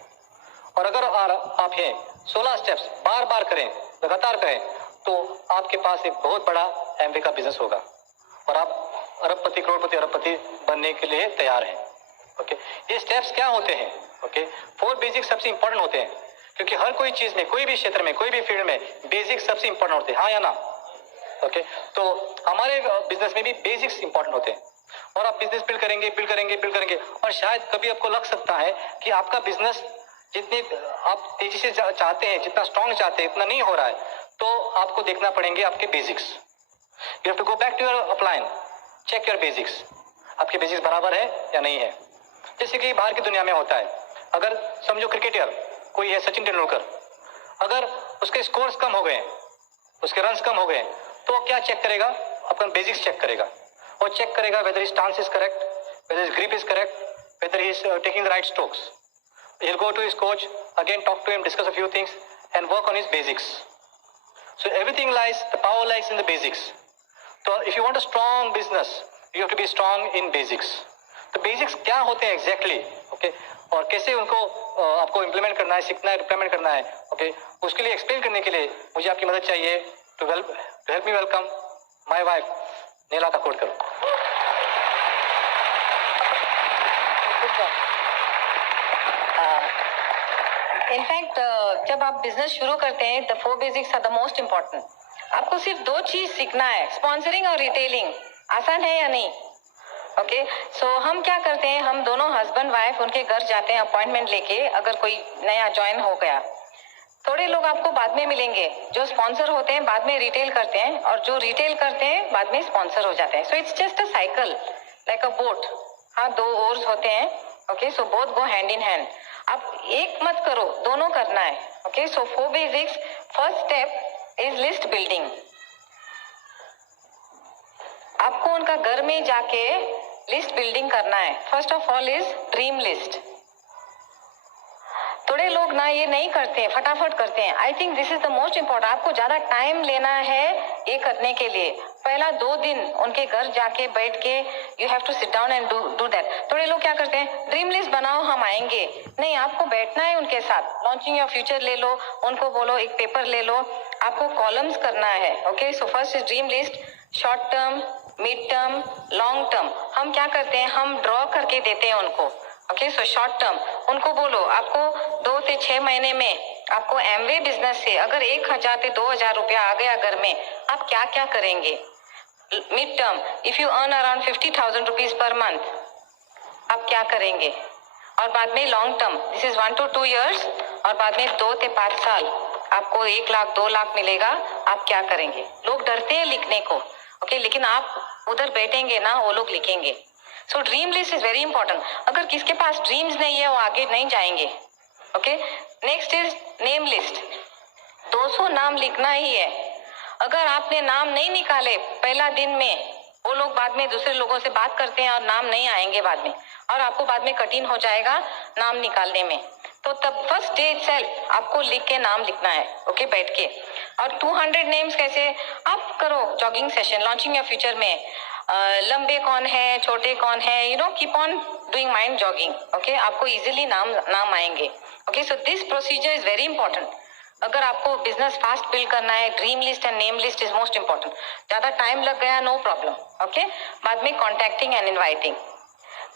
और अगर आप हैं 16 स्टेप्स बार बार करें, लगातार करें, तो आपके पास एक बहुत बड़ा एमवे का बिजनेस होगा और आप अरबपति करोड़पति अरबपति बनने के लिए तैयार हैं। ओके ये स्टेप्स क्या होते हैं? ओके 4 बेसिक्स सबसे इंपॉर्टेंट होते हैं क्योंकि हर कोई चीज में, कोई भी क्षेत्र में, कोई भी फील्ड में बेसिक्स सबसे इंपॉर्टेंट होते हैं, हाँ या ना? ओके तो हमारे बिजनेस में भी बेसिक्स इंपॉर्टेंट होते हैं और आप बिजनेस बिल्ड करेंगे और शायद कभी आपको लग सकता है कि आपका बिजनेस जितनी आप तेजी से चाहते हैं, जितना स्ट्रॉन्ग चाहते हैं, इतना नहीं हो रहा है, तो आपको देखना पड़ेंगे आपके basics. You have to go back to your upline, check your basics, आपके बेसिक्स बराबर है या नहीं है। जैसे कि बाहर की दुनिया में होता है, अगर समझो क्रिकेटर कोई है सचिन तेंदुलकर, अगर उसके स्कोर्स कम हो गए, उसके रन्स कम हो गए, तो वो क्या चेक करेगा? अपना बेसिक्स चेक करेगा। वो चेक करेगा weather his stance is correct, weather his grip is correct, weather he is taking the right strokes. He'll go to his coach, again talk to him, discuss a few things and work on his basics. So everything lies, the power lies in the basics. So if you want a strong business, you have to be strong in basics. तो basics क्या होते हैं exactly? Okay? और कैसे उनको आपको implement करना है, सीखना है, implement करना है, okay? उसके लिए explain करने के लिए मुझे आपकी मदद चाहिए। To help me welcome my wife, नीला का कोट करो। इनफैक्ट जब आप बिजनेस शुरू करते हैं the 4 basics are the most important. आपको सिर्फ 2 चीज सीखना है, स्पॉन्सरिंग और रिटेलिंग। आसान है या नहीं? ओके सो हम क्या करते हैं, हम दोनों हस्बैंड वाइफ उनके घर जाते हैं अपॉइंटमेंट लेके। अगर कोई नया ज्वाइन हो गया, थोड़े लोग आपको बाद में मिलेंगे जो स्पॉन्सर होते हैं, बाद में रिटेल करते हैं, और जो रिटेल करते हैं बाद में स्पॉन्सर हो जाते हैं। So it's just a cycle like a boat. हाँ 2 ओर्स होते हैं, okay so both go hand in hand. आप एक मत करो, दोनों करना है। Okay so 4 basics, first step is list building. आपको उनका घर में जाके लिस्ट बिल्डिंग करना है। First of all is dream list. थोड़े लोग ना ये नहीं करते, फटाफट करते हैं। I think this is the most important. आपको ज्यादा टाइम लेना है ये करने के लिए। पहला 2 दिन उनके घर जाके बैठ के you have to sit down and do that. थोड़े लोग क्या करते हैं, ड्रीम लिस्ट बनाओ हम आएंगे। नहीं, आपको बैठना है उनके साथ। लॉन्चिंग योर फ्यूचर ले लो, उनको बोलो एक पेपर ले लो, आपको कॉलम्स करना है। Okay so first is dream list, short term, mid term, long term. हम क्या करते हैं, हम ड्रॉ करके देते हैं उनको। ओके सो शॉर्ट टर्म उनको बोलो आपको 2 से 6 महीने में आपको एमवे बिजनेस से अगर 1000 से 2000 रुपया आ गया घर में, आप क्या क्या करेंगे। Mid term, if you earn around 50,000 rupees per month, आप क्या करेंगे। और बाद में long term, this is 1 to 2 years, और बाद में 2 से 5 साल आपको 1 लाख 2 लाख मिलेगा, आप क्या करेंगे। लोग डरते हैं लिखने को, ओके लेकिन आप उधर बैठेंगे ना, वो लोग लिखेंगे। So dream list is very important. अगर किसके पास ड्रीम्स नहीं है वो आगे नहीं जाएंगे। Okay next is name list. 200 नाम लिखना ही है। अगर आपने नाम नहीं निकाले पहला दिन में, वो लोग बाद में दूसरे लोगों से बात करते हैं और नाम नहीं आएंगे बाद में, और आपको बाद में कठिन हो जाएगा नाम निकालने में। तो तब फर्स्ट डे इटसेल्फ आपको लिख के नाम लिखना है। ओके बैठ के। और 200 नेम्स कैसे आप करो, jogging session, launching your future में लंबे कौन है, छोटे कौन है, you know keep on doing mind jogging. Okay आपको इजीली नाम आएंगे। Okay so this procedure is very important. अगर आपको बिजनेस फास्ट बिल्ड करना है, dream list and name list is most important. ज्यादा टाइम लग गया नो प्रॉब्लम। ओके बाद में कॉन्टैक्टिंग एंड इनवाइटिंग।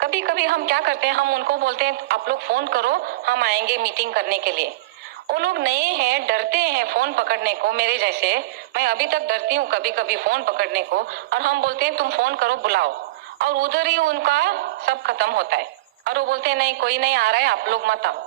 कभी कभी हम क्या करते हैं, हम उनको बोलते हैं आप लोग फोन करो, हम आएंगे मीटिंग करने के लिए। वो लोग नए हैं, डरते हैं फोन पकड़ने को, मेरे जैसे। मैं अभी तक डरती हूँ कभी कभी फोन पकड़ने को, और हम बोलते हैं तुम फोन करो, बुलाओ, और उधर ही उनका सब खत्म होता है। और वो बोलते हैं नहीं कोई नहीं आ रहा है, आप लोग मत आओ।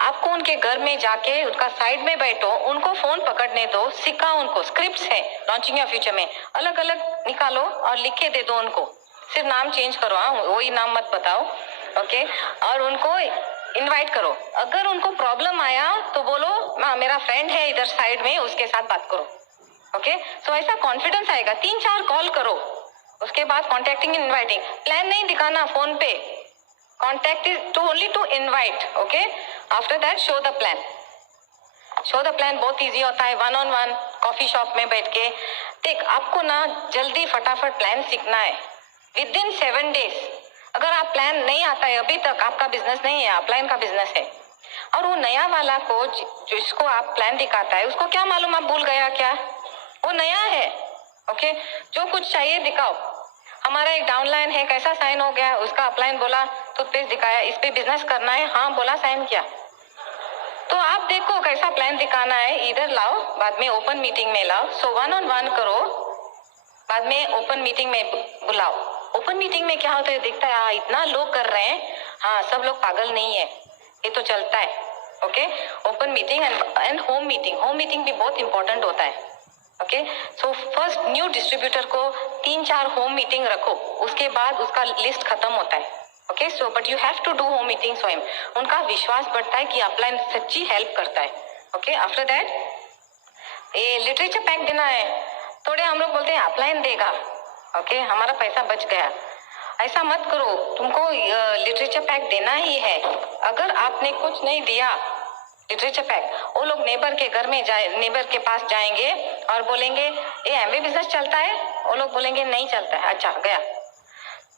आपको उनके घर में जाके उनका साइड में बैठो, उनको फोन पकड़ने दो, सिखाओ उनको। स्क्रिप्ट्स है लॉन्चिंग योर फ्यूचर में, अलग अलग निकालो और लिख के दे दो उनको। सिर्फ नाम चेंज करो, हाँ वही नाम मत बताओ, ओके। और उनको इनवाइट करो। अगर उनको प्रॉब्लम आया तो बोलो हाँ मेरा फ्रेंड है इधर साइड में, उसके साथ बात करो, ओके। सो ऐसा कॉन्फिडेंस आएगा। 3-4 कॉल करो, उसके बाद कॉन्टेक्टिंग एंड इनवाइटिंग। प्लान नहीं दिखाना फोन पे, contact is to only to invite, okay. After that show the plan. Show the plan बहुत इजी होता है, 1-on-1 कॉफी शॉप में बैठ के। देख आपको ना जल्दी फटाफट प्लान सीखना है विद इन 7 days। अगर आप प्लान नहीं आता है अभी तक, आपका बिजनेस नहीं है, अपलाइन का बिजनेस है। और वो नया वाला को जिसको आप प्लान दिखाता है उसको क्या मालूम आप भूल गया क्या, वो नया है, ओके। जो कुछ चाहिए दिखाओ। हमारा एक डाउनलाइन है, कैसा साइन हो गया, उसका अपलाइन बोला, टूथपेस्ट दिखाया, इस पे बिजनेस करना है, हाँ बोला, साइन किया। तो आप देखो कैसा प्लान दिखाना है, इधर लाओ, बाद में ओपन मीटिंग में लाओ। सो 1-on-1 करो, बाद में ओपन मीटिंग में बुलाओ। ओपन मीटिंग में क्या होता है, दिखता है हाँ इतना लोग कर रहे हैं, हाँ सब लोग पागल नहीं है, ये तो चलता है, okay. Open meeting and home meeting. Home meeting भी बहुत इंपॉर्टेंट होता है, okay. So first new distributor को 3-4 होम मीटिंग रखो, उसके बाद उसका लिस्ट खत्म होता है, okay. So but you have to do home meeting स्वयं। उनका विश्वास बढ़ता है कि अपलाइन सच्ची हेल्प करता है, ओके। आफ्टर दैट ये लिटरेचर पैक देना है। थोड़े हम लोग बोलते हैं अपलाइन देगा, ओके, हमारा पैसा बच गया। ऐसा मत करो, तुमको लिटरेचर पैक देना ही है। अगर आपने कुछ नहीं दिया लिटरेचर पैक, वो लोग नेबर के घर में जाए, नेबर के पास जाएंगे और बोलेंगे ये एमबी बिजनेस चलता है, वो लोग बोलेंगे नहीं चलता है, अच्छा गया।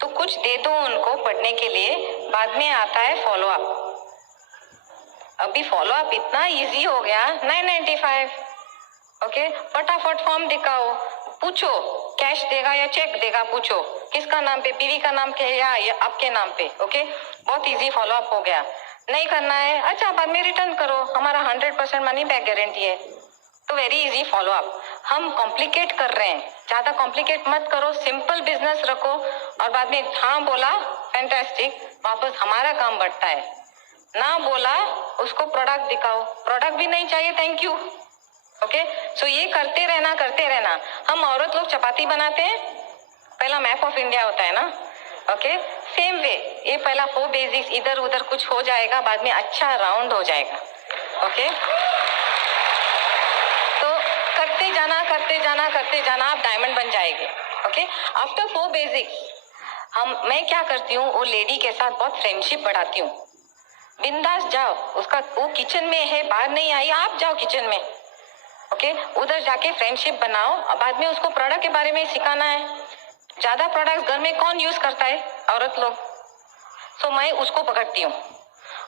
तो कुछ दे दो उनको पढ़ने के लिए, बाद में आता है फॉलो अप। अभी फॉलो अप इतना इजी हो गया, 995, ओके। फटाफट फॉर्म दिखाओ, पूछो कैश देगा या चेक देगा, पूछो किसका नाम पे, बीवी का नाम पे या आपके नाम पे, ओके। बहुत इजी फॉलो अप हो गया। नहीं करना है, अच्छा बाद में रिटर्न करो, हमारा 100% मनी बैक गारंटी है। तो वेरी इजी फॉलो अप। हम कॉम्प्लिकेट कर रहे हैं, ज्यादा कॉम्प्लिकेट मत करो, सिंपल बिजनेस रखो और बाद में हाँ बोला फैंटास्टिक, वापस हमारा काम बढ़ता है। ना बोला उसको प्रोडक्ट दिखाओ, प्रोडक्ट भी नहीं चाहिए, थैंक यू, ओके। सो ये करते रहना। हम औरत लोग चपाती बनाते हैं, पहला मैप ऑफ इंडिया होता है ना, ओके। सेम वे ये पहला 4 बेसिक्स, इधर उधर कुछ हो जाएगा, बाद में अच्छा राउंड हो जाएगा, ओके। तो करते जाना आप डायमंड बन जाएंगे, ओके। आफ्टर 4 बेसिक्स मैं क्या करती हूँ, वो लेडी के साथ बहुत फ्रेंडशिप बढ़ाती हूँ। बिंदास जाओ, उसका वो किचन में है, बाहर नहीं आई, आप जाओ किचन में, ओके। उधर जाके फ्रेंडशिप बनाओ। बाद में उसको प्रोडक्ट के बारे में सिखाना है। ज्यादा प्रोडक्ट्स घर में कौन यूज करता है, औरत लोग। सो मैं उसको पकड़ती हूँ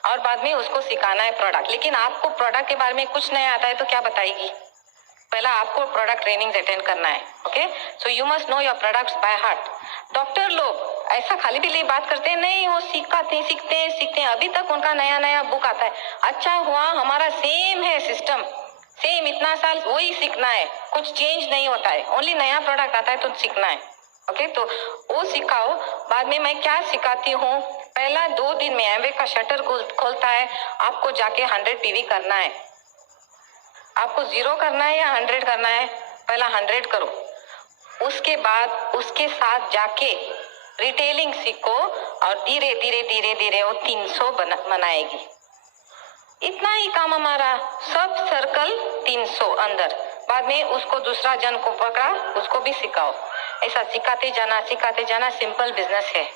और बाद में उसको सिखाना है प्रोडक्ट। लेकिन आपको प्रोडक्ट के बारे में कुछ नहीं आता है तो क्या बताएगी, पहला आपको प्रोडक्ट ट्रेनिंग अटेंड करना है, okay. So you must know your products by heart. Doctor लोग ऐसा खाली भी बात करते हैं, नहीं वो सीखते हैं, अभी तक उनका नया बुक आता है। अच्छा हुआ हमारा सेम है सिस्टम, सेम इतना साल वही सीखना है, कुछ चेंज नहीं होता है, ओनली नया प्रोडक्ट आता है तो सीखना है, ओके। तो वो सिखाओ। बाद में मैं क्या सिखाती हूँ, पहला 2 दिन में एमवे का शटर खोलता है, आपको जाके 100 पीवी करना है। आपको 0 करना है या 100 करना है, पहला 100 करो, उसके बाद उसके साथ जाके रिटेलिंग सीखो और धीरे धीरे वो 300 बनाएगी। इतना ही काम हमारा, सब सर्कल 300 अंदर। बाद में उसको दूसरा जन को पकड़ा, उसको भी सिखाओ। ऐसा सिखाते जाना सिंपल बिजनेस है।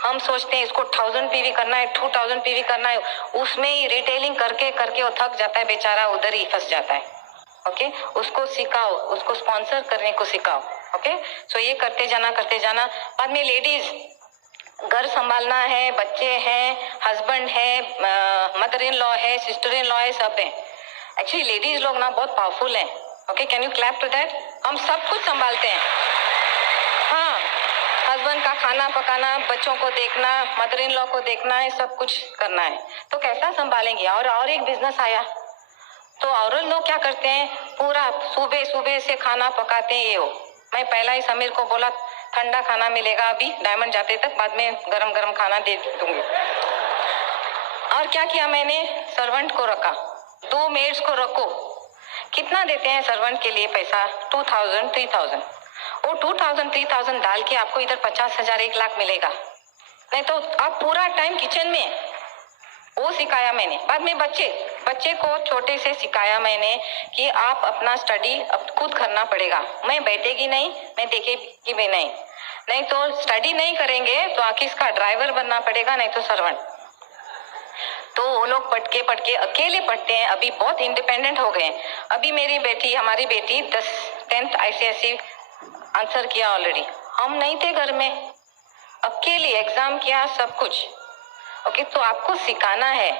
हम सोचते हैं इसको 1000 पीवी करना है, 2000 पीवी करना है, उसमें ही रिटेलिंग करके वो थक जाता है बेचारा, उधर ही फंस जाता है, ओके। उसको सिखाओ, उसको स्पॉन्सर करने को सिखाओ, ओके। सो ये करते जाना। बाद में लेडीज घर संभालना है, बच्चे हैं, हस्बैंड है, मदर इन लॉ है, सिस्टर इन लॉ है, सब है। एक्चुअली लेडीज लोग ना बहुत पावरफुल हैं, okay. Can you clap to that. हम सब कुछ संभालते हैं, हाँ, हस्बैंड का खाना पकाना, बच्चों को देखना, मदर इन लॉ को देखना है, सब कुछ करना है। तो कैसा संभालेंगे। और एक बिजनेस आया तो औरत लोग क्या करते हैं, पूरा सुबह से खाना पकाते हैं। ये मैं पहला ही समीर को बोला ठंडा खाना मिलेगा अभी डायमंड जाते तक, बाद में गरम गरम खाना दे दूंगी। और क्या किया मैंने, सर्वेंट को रखा, 2 मेड्स को रखो। कितना देते हैं सर्वेंट के लिए पैसा, 2000 3000। वो 2000 3000 डाल के आपको इधर 50,000 1 लाख मिलेगा। नहीं तो आप पूरा टाइम किचन में, वो सिखाया मैंने। बाद में बच्चे को छोटे से सिखाया मैंने कि आप अपना स्टडी अब खुद करना पड़ेगा। मैं बैठेगी नहीं, मैं देखेगी भी नहीं। नहीं तो स्टडी नहीं करेंगे तो किसका ड्राइवर बनना पड़ेगा, नहीं तो सर्वेंट। तो वो लोग पढ़ के अकेले पढ़ते हैं, अभी बहुत इंडिपेंडेंट हो गए। अभी हमारी बेटी 10th ICSE आंसर किया ऑलरेडी। हम नहीं थे घर में, अकेले एग्जाम किया, सब कुछ। ओके, तो आपको सिखाना है।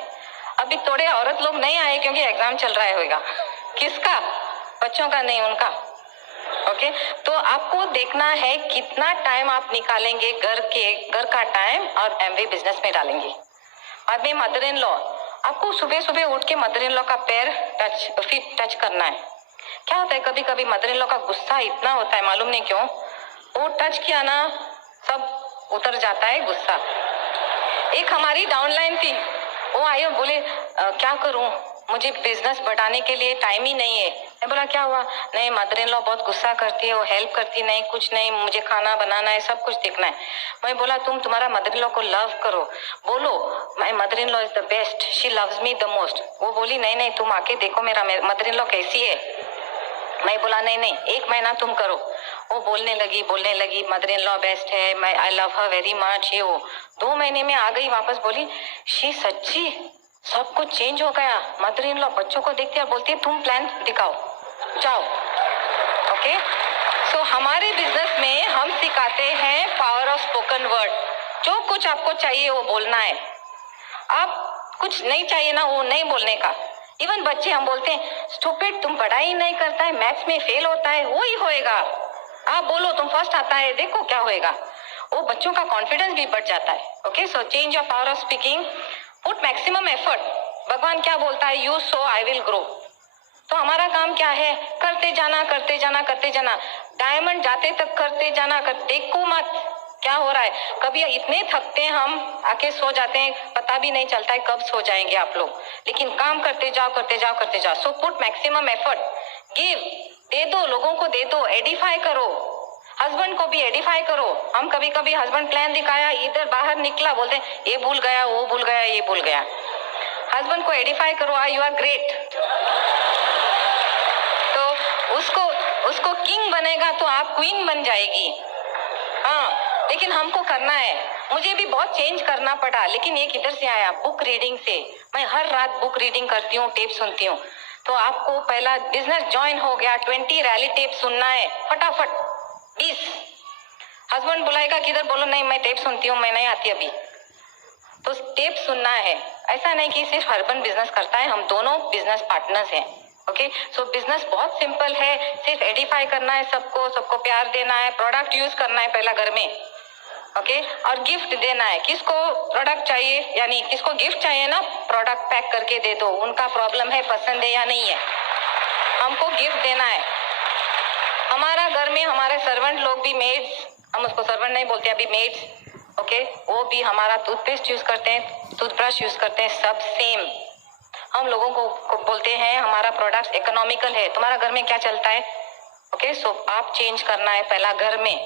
अभी थोड़े औरत लोग नहीं आए क्योंकि एग्जाम चल रहा होगा। किसका, बच्चों का नहीं, उनका। ओके, तो आपको देखना है कितना टाइम आप निकालेंगे घर का टाइम और MBA बिजनेस में डालेंगे। बाद में मदर इन लॉ, आपको सुबह सुबह उठ के मदर इन लॉ का पैर टच करना है। क्या होता है, कभी कभी मदर इन लॉ का गुस्सा इतना होता है, मालूम नहीं क्यों, वो टच किया ना सब उतर जाता है गुस्सा। एक हमारी डाउनलाइन थी, वो आई बोले क्या करूं, मुझे बिजनेस बढ़ाने के लिए टाइम ही नहीं है। मैं बोला क्या हुआ, नहीं मदर इन लॉ बहुत गुस्सा करती है, वो हेल्प करती नहीं, कुछ नहीं, मुझे खाना बनाना है, सब कुछ देखना है। मैं बोला तुम्हारा मदर इन लॉ को लव करो, बोलो my mother in law is the best, she loves me the most. वो बोली नहीं तुम आके देखो मेरा मदर इन लॉ कैसी है। मैं बोला नहीं 1 महीना तुम करो। वो बोलने लगी मदर इन लॉ बेस्ट है, मैं I love her very much. ये वो 2 महीने में आ गई वापस, बोली शी सच्ची सब कुछ चेंज हो गया। मदर इन लॉ बच्चों को देखती है और बोलती है तुम प्लान दिखाओ, जाओ। ओके, सो हमारे बिजनेस में हम सिखाते हैं पावर ऑफ स्पोकन वर्ड। जो कुछ आपको चाहिए वो बोलना है, आप कुछ नहीं चाहिए ना वो नहीं बोलने का। इवन बच्चे हम बोलते हैं स्टूपिड तुम पढ़ाई नहीं करता है, मैथ्स में फेल होता है, वो ही होएगा। आप बोलो तुम फर्स्ट आता है, देखो क्या होएगा। वो बच्चों का कॉन्फिडेंस भी बढ़ जाता है। Okay, so change your power of speaking, put maximum effort. भगवान क्या बोलता है, you so I will grow. तो हमारा काम क्या है, करते जाना, डायमंड जाते तक करते जाना, देखो मत क्या हो रहा है। कभी इतने थकते हैं हम, आके सो जाते हैं, पता भी नहीं चलता है कब सो जाएंगे आप लोग। लेकिन काम करते जाओ। So put maximum effort, give, दे दो, लोगों को दे दो, एडिफाई करो, हस्बैंड को भी एडिफाई करो। हम कभी हस्बैंड प्लान दिखाया, इधर बाहर निकला, बोलते ये भूल गया, वो भूल गया, ये भूल गया। हस्बैंड को एडिफाई करो, यू आर ग्रेट। तो उसको किंग बनेगा तो आप क्वीन बन जाएगी। हाँ, लेकिन हमको करना है। मुझे भी बहुत चेंज करना पड़ा, लेकिन ये किधर से आया, बुक रीडिंग से। मैं हर रात बुक रीडिंग करती हूँ, टेप सुनती हूँ। तो आपको पहला बिजनेस ज्वाइन हो गया, 20 रैली टेप सुनना है फटाफट, 20। हस्बैंड बुलाएगा किधर, बोलो नहीं मैं टेप सुनती हूँ, मैं नहीं आती अभी। तो टेप सुनना है। ऐसा नहीं कि सिर्फ हस्बैंड बिजनेस करता है, हम दोनों बिजनेस पार्टनर्स हैं। ओके, सो बिजनेस बहुत सिंपल है, सिर्फ एडिफाई करना है, सबको प्यार देना है, प्रोडक्ट यूज करना है पहला घर में। ओके, और गिफ्ट देना है। किसको प्रोडक्ट चाहिए, यानी किसको गिफ्ट चाहिए ना, प्रोडक्ट पैक करके दे दो। उनका प्रॉब्लम है पसंद है या नहीं है, हमको गिफ्ट देना है। हमारा घर में हमारे सर्वेंट लोग भी, मेड्स, हम उसको सर्वेंट नहीं बोलते अभी, मेड्स, ओके, वो भी हमारा टूथपेस्ट यूज करते हैं, टूथब्रश यूज करते हैं, सब सेम। हम लोगों को बोलते हैं हमारा प्रोडक्ट इकोनॉमिकल है। तुम्हारा घर में क्या चलता है, ओके, सो आप चेंज करना है पहला घर में।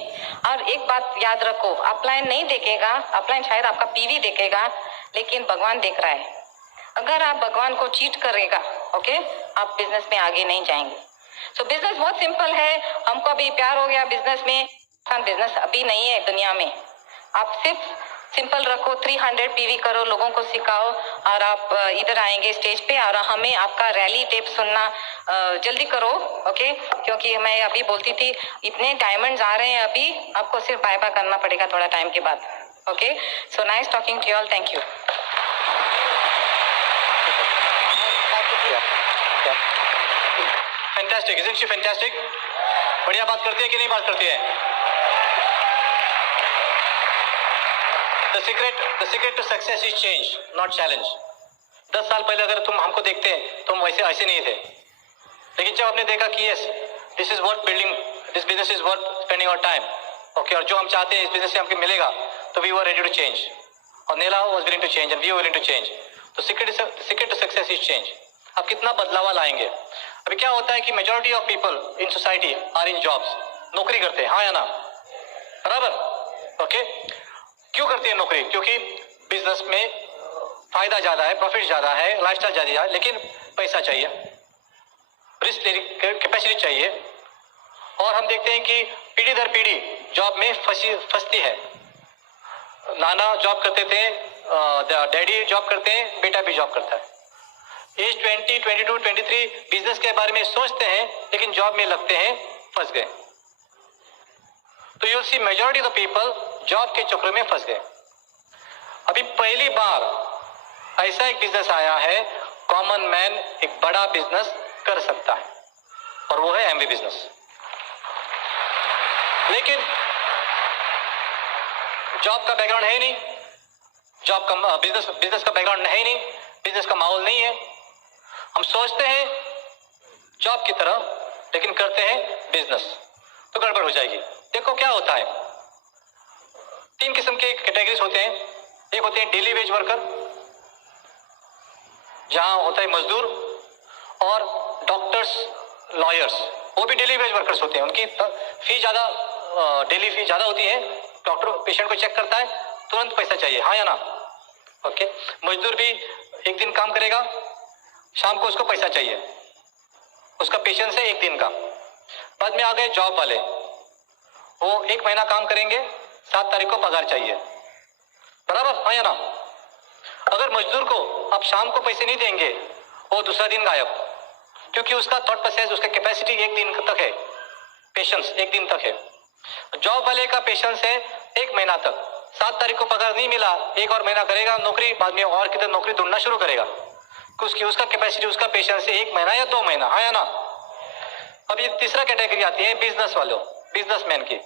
और एक बात याद रखो, अपलाइन नहीं देखेगा, अपलाइन शायद आपका पीवी देखेगा, लेकिन भगवान देख रहा है। अगर आप भगवान को चीट करेगा, ओके, आप बिजनेस में आगे नहीं जाएंगे। सो बिजनेस बहुत सिंपल है। हमको अभी प्यार हो गया बिजनेस में, बिजनेस अभी नहीं है दुनिया में। आप सिर्फ सिंपल रखो, 300 पीवी करो, लोगों को सिखाओ, और आप इधर आएंगे स्टेज पे, और हमें आपका रैली टेप सुनना जल्दी करो, ओके, क्योंकि मैं अभी बोलती थी इतने डायमंड्स आ रहे हैं अभी, आपको सिर्फ बाय बाय करना पड़ेगा थोड़ा टाइम के बाद। Okay, so nice talking to you all, thank you. Fantastic, isn't she fantastic? बढ़िया बात करती है कि नहीं बात करती है? The secret to success is change, not challenge. 10 साल पहले अगर तुम हमको देखते हैं तो हम ऐसे नहीं थे, लेकिन जब आपने देखा कि yes, this is worth building, this business is worth spending our time, okay, और जो हम चाहते हैं इस बिजनेस से हमको मिलेगा, तो we were ready to change, और Neela was willing to change and we were willing to change. तो secret to success is change. आप कितना बदलाव लाएंगे। अभी क्या होता है कि majority of people in society are in jobs, नौकरी करते हैं, हाँ या ना, बराबर, ओके। क्यों करते हैं नौकरी? क्योंकि बिजनेस में फायदा ज्यादा है, प्रॉफिट ज्यादा है, लाइफस्टाइल ज्यादा है, लेकिन पैसा चाहिए, रिस्क लेने की कैपेसिटी चाहिए। और हम देखते हैं कि पीढ़ी दर पीढ़ी जॉब में फंसती है। नाना जॉब करते थे, डैडी जॉब करते हैं, बेटा भी जॉब करता है। एज 20, 22, 23 बिजनेस के बारे में सोचते हैं, लेकिन जॉब में लगते हैं, फंस गए। तो you see majority of the people job के चक्कर में फंस गए। अभी पहली बार ऐसा एक बिजनेस आया है, कॉमन मैन एक बड़ा बिजनेस कर सकता है, और वो है एमवे बिजनेस। लेकिन जॉब का बैकग्राउंड है नहीं, जॉब का बिजनेस का बैकग्राउंड है नहीं, बिजनेस का माहौल नहीं है। हम सोचते हैं जॉब की तरह, लेकिन करते हैं बिजनेस, तो गड़बड़ हो जाएगी। देखो क्या होता है, 3 किस्म के कैटेगरीज होते हैं। एक होते हैं डेली वेज वर्कर, जहां होता है मजदूर, और डॉक्टर्स, लॉयर्स, वो भी डेली वेज वर्कर्स होते हैं। उनकी फी ज्यादा, डेली फी ज्यादा होती है। डॉक्टर पेशेंट को चेक करता है, तुरंत पैसा चाहिए, हाँ या ना, ओके। मजदूर भी एक दिन काम करेगा, शाम को उसको पैसा चाहिए, उसका पेशेंस है 1 दिन का। बाद में आ गए जॉब वाले, वो 1 महीना काम करेंगे, 7 तारीख को पगार चाहिए, बराबर, हाँ या ना। अगर मजदूर को आप शाम को पैसे नहीं देंगे, वो दूसरा दिन गायब, क्योंकि उसका थॉट प्रोसेस, उसका कैपेसिटी 1 दिन तक है, पेशेंस 1 दिन तक है। जॉब वाले का पेशेंस है 1 महीना तक। 7 तारीख को पगार नहीं मिला, 1 और महीना करेगा नौकरी, बाद में और किधर नौकरी ढूंढना शुरू करेगा। उसका कैपेसिटी, उसका पेशेंस है 1 महीना या 2 महीना, हाँ या ना। अब ये तीसरा कैटेगरी आती है बिजनेस वालों, बिजनेसमैन की।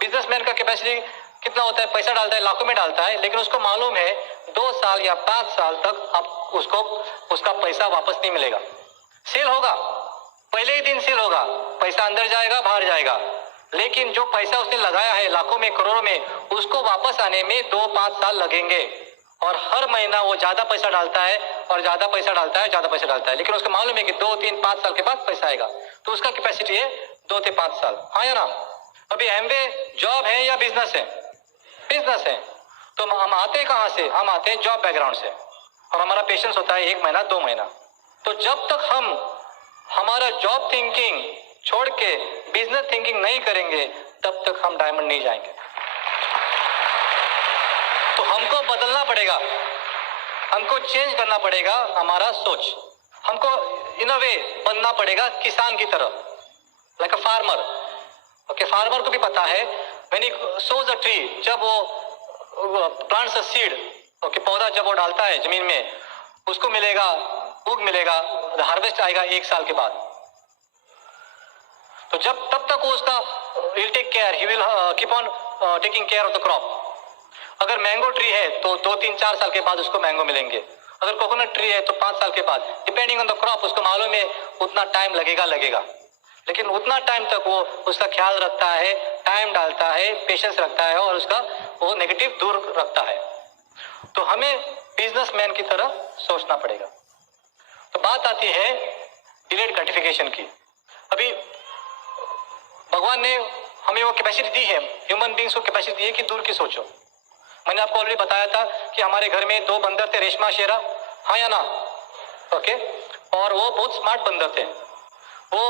बिजनेसमैन का कैपेसिटी कितना होता है? पैसा डालता है, लाखों में डालता है, लेकिन उसको मालूम है 2 साल या 5 साल तक अब उसको उसका पैसा वापस नहीं मिलेगा। सेल होगा, पहले ही दिन सेल होगा, पैसा अंदर जाएगा, बाहर जाएगा, लेकिन जो पैसा उसने लगाया है लाखों में, करोड़ों में, उसको वापस आने में 2-5 साल लगेंगे। और हर महीना वो ज्यादा पैसा डालता है, और ज्यादा पैसा डालता है, ज्यादा पैसा डालता है, लेकिन उसको मालूम है कि 2, 3, 5 साल के बाद पैसा आएगा। तो उसका कैपेसिटी है 2 से 5 साल, हाँ या ना। अभी एमवे जॉब है या बिजनेस है? बिजनेस है। तो हम आते कहां से? हम आते हैं जॉब बैकग्राउंड से, और हमारा पेशेंस होता है 1 महीना, 2 महीना। तो जब तक हम हमारा जॉब थिंकिंग छोड़ के बिजनेस थिंकिंग नहीं करेंगे, तब तक हम डायमंड नहीं जाएंगे। तो हमको बदलना पड़ेगा, हमको चेंज करना पड़ेगा हमारा सोच। हमको इन अ वे बनना पड़ेगा किसान की तरह, like a farmer. Okay, farmer को भी पता है when he shows a tree, जब वो प्लांट्स अ सीड, ओके, पौधा जब वो डालता है जमीन में, उसको मिलेगा, उग मिलेगा, हार्वेस्ट आएगा 1 साल के बाद। तो जब तब तक वो उसका will take care, he will keep on taking care of the crop. अगर मैंगो ट्री है तो 2, 3, 4 साल के बाद उसको मैंगो मिलेंगे। अगर कोकोनट ट्री है तो 5 साल के बाद, डिपेंडिंग ऑन द क्रॉप। उसको मालूम है उतना टाइम लगेगा, लेकिन उतना टाइम तक वो उसका ख्याल रखता है, टाइम डालता है, पेशेंस रखता है, और उसका वो नेगेटिव दूर रखता है। तो हमें बिजनेसमैन की तरह सोचना पड़ेगा। तो बात आती है डिलेड ग्रेटिफिकेशन की। अभी भगवान ने हमें वो कैपेसिटी दी है, ह्यूमन बींग्स को कैपेसिटी दी है कि दूर की सोचो। मैंने आपको ऑलरेडी बताया था कि हमारे घर में 2 बंदर थे, रेशमा शेरा, हाँ या ना, ओके। और वो बहुत स्मार्ट बंदर थे। वो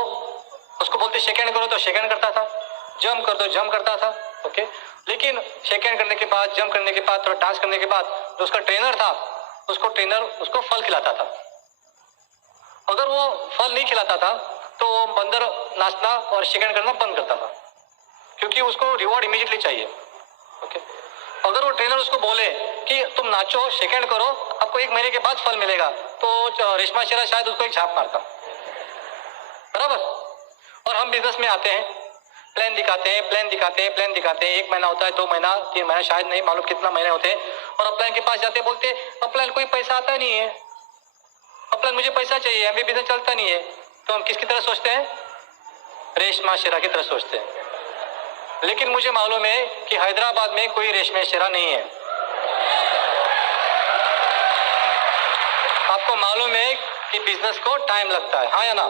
उसको बोलते शेक करो तो शेक करता था, जंप कर दो जंप करता था, ओके। लेकिन शेक करने के बाद, जंप करने के बाद, थोड़ा डांस करने के बाद, जो उसका ट्रेनर था, ट्रेनर उसको फल खिलाता था। अगर वो फल नहीं खिलाता था तो वो बंदर नाचना और शेक करना बंद करता था, क्योंकि उसको रिवॉर्ड इमीडिएटली चाहिए, ओके। अगर वो ट्रेनर उसको बोले कि तुम नाचो, शेक करो, आपको 1 महीने के बाद फल मिलेगा, तो रेशमा शेरा शायद उसको एक झाप मारता, बराबर। और हम बिजनेस में आते हैं, प्लान दिखाते हैं, 1 महीना होता है, 2 महीना, 3 महीना, शायद नहीं मालूम कितना महीने होते हैं। और अपलाइन के पास जाते, बोलते अपलाइन कोई पैसा आता नहीं है, अपलाइन मुझे पैसा चाहिए, अभी बिजनेस चलता नहीं है। तो हम किसकी तरह सोचते हैं? रेशमा शेरा की तरह सोचते हैं। लेकिन मुझे मालूम है कि हैदराबाद में कोई रेशमी शेरा नहीं है। आपको मालूम है कि बिजनेस को टाइम लगता है, हाँ या ना?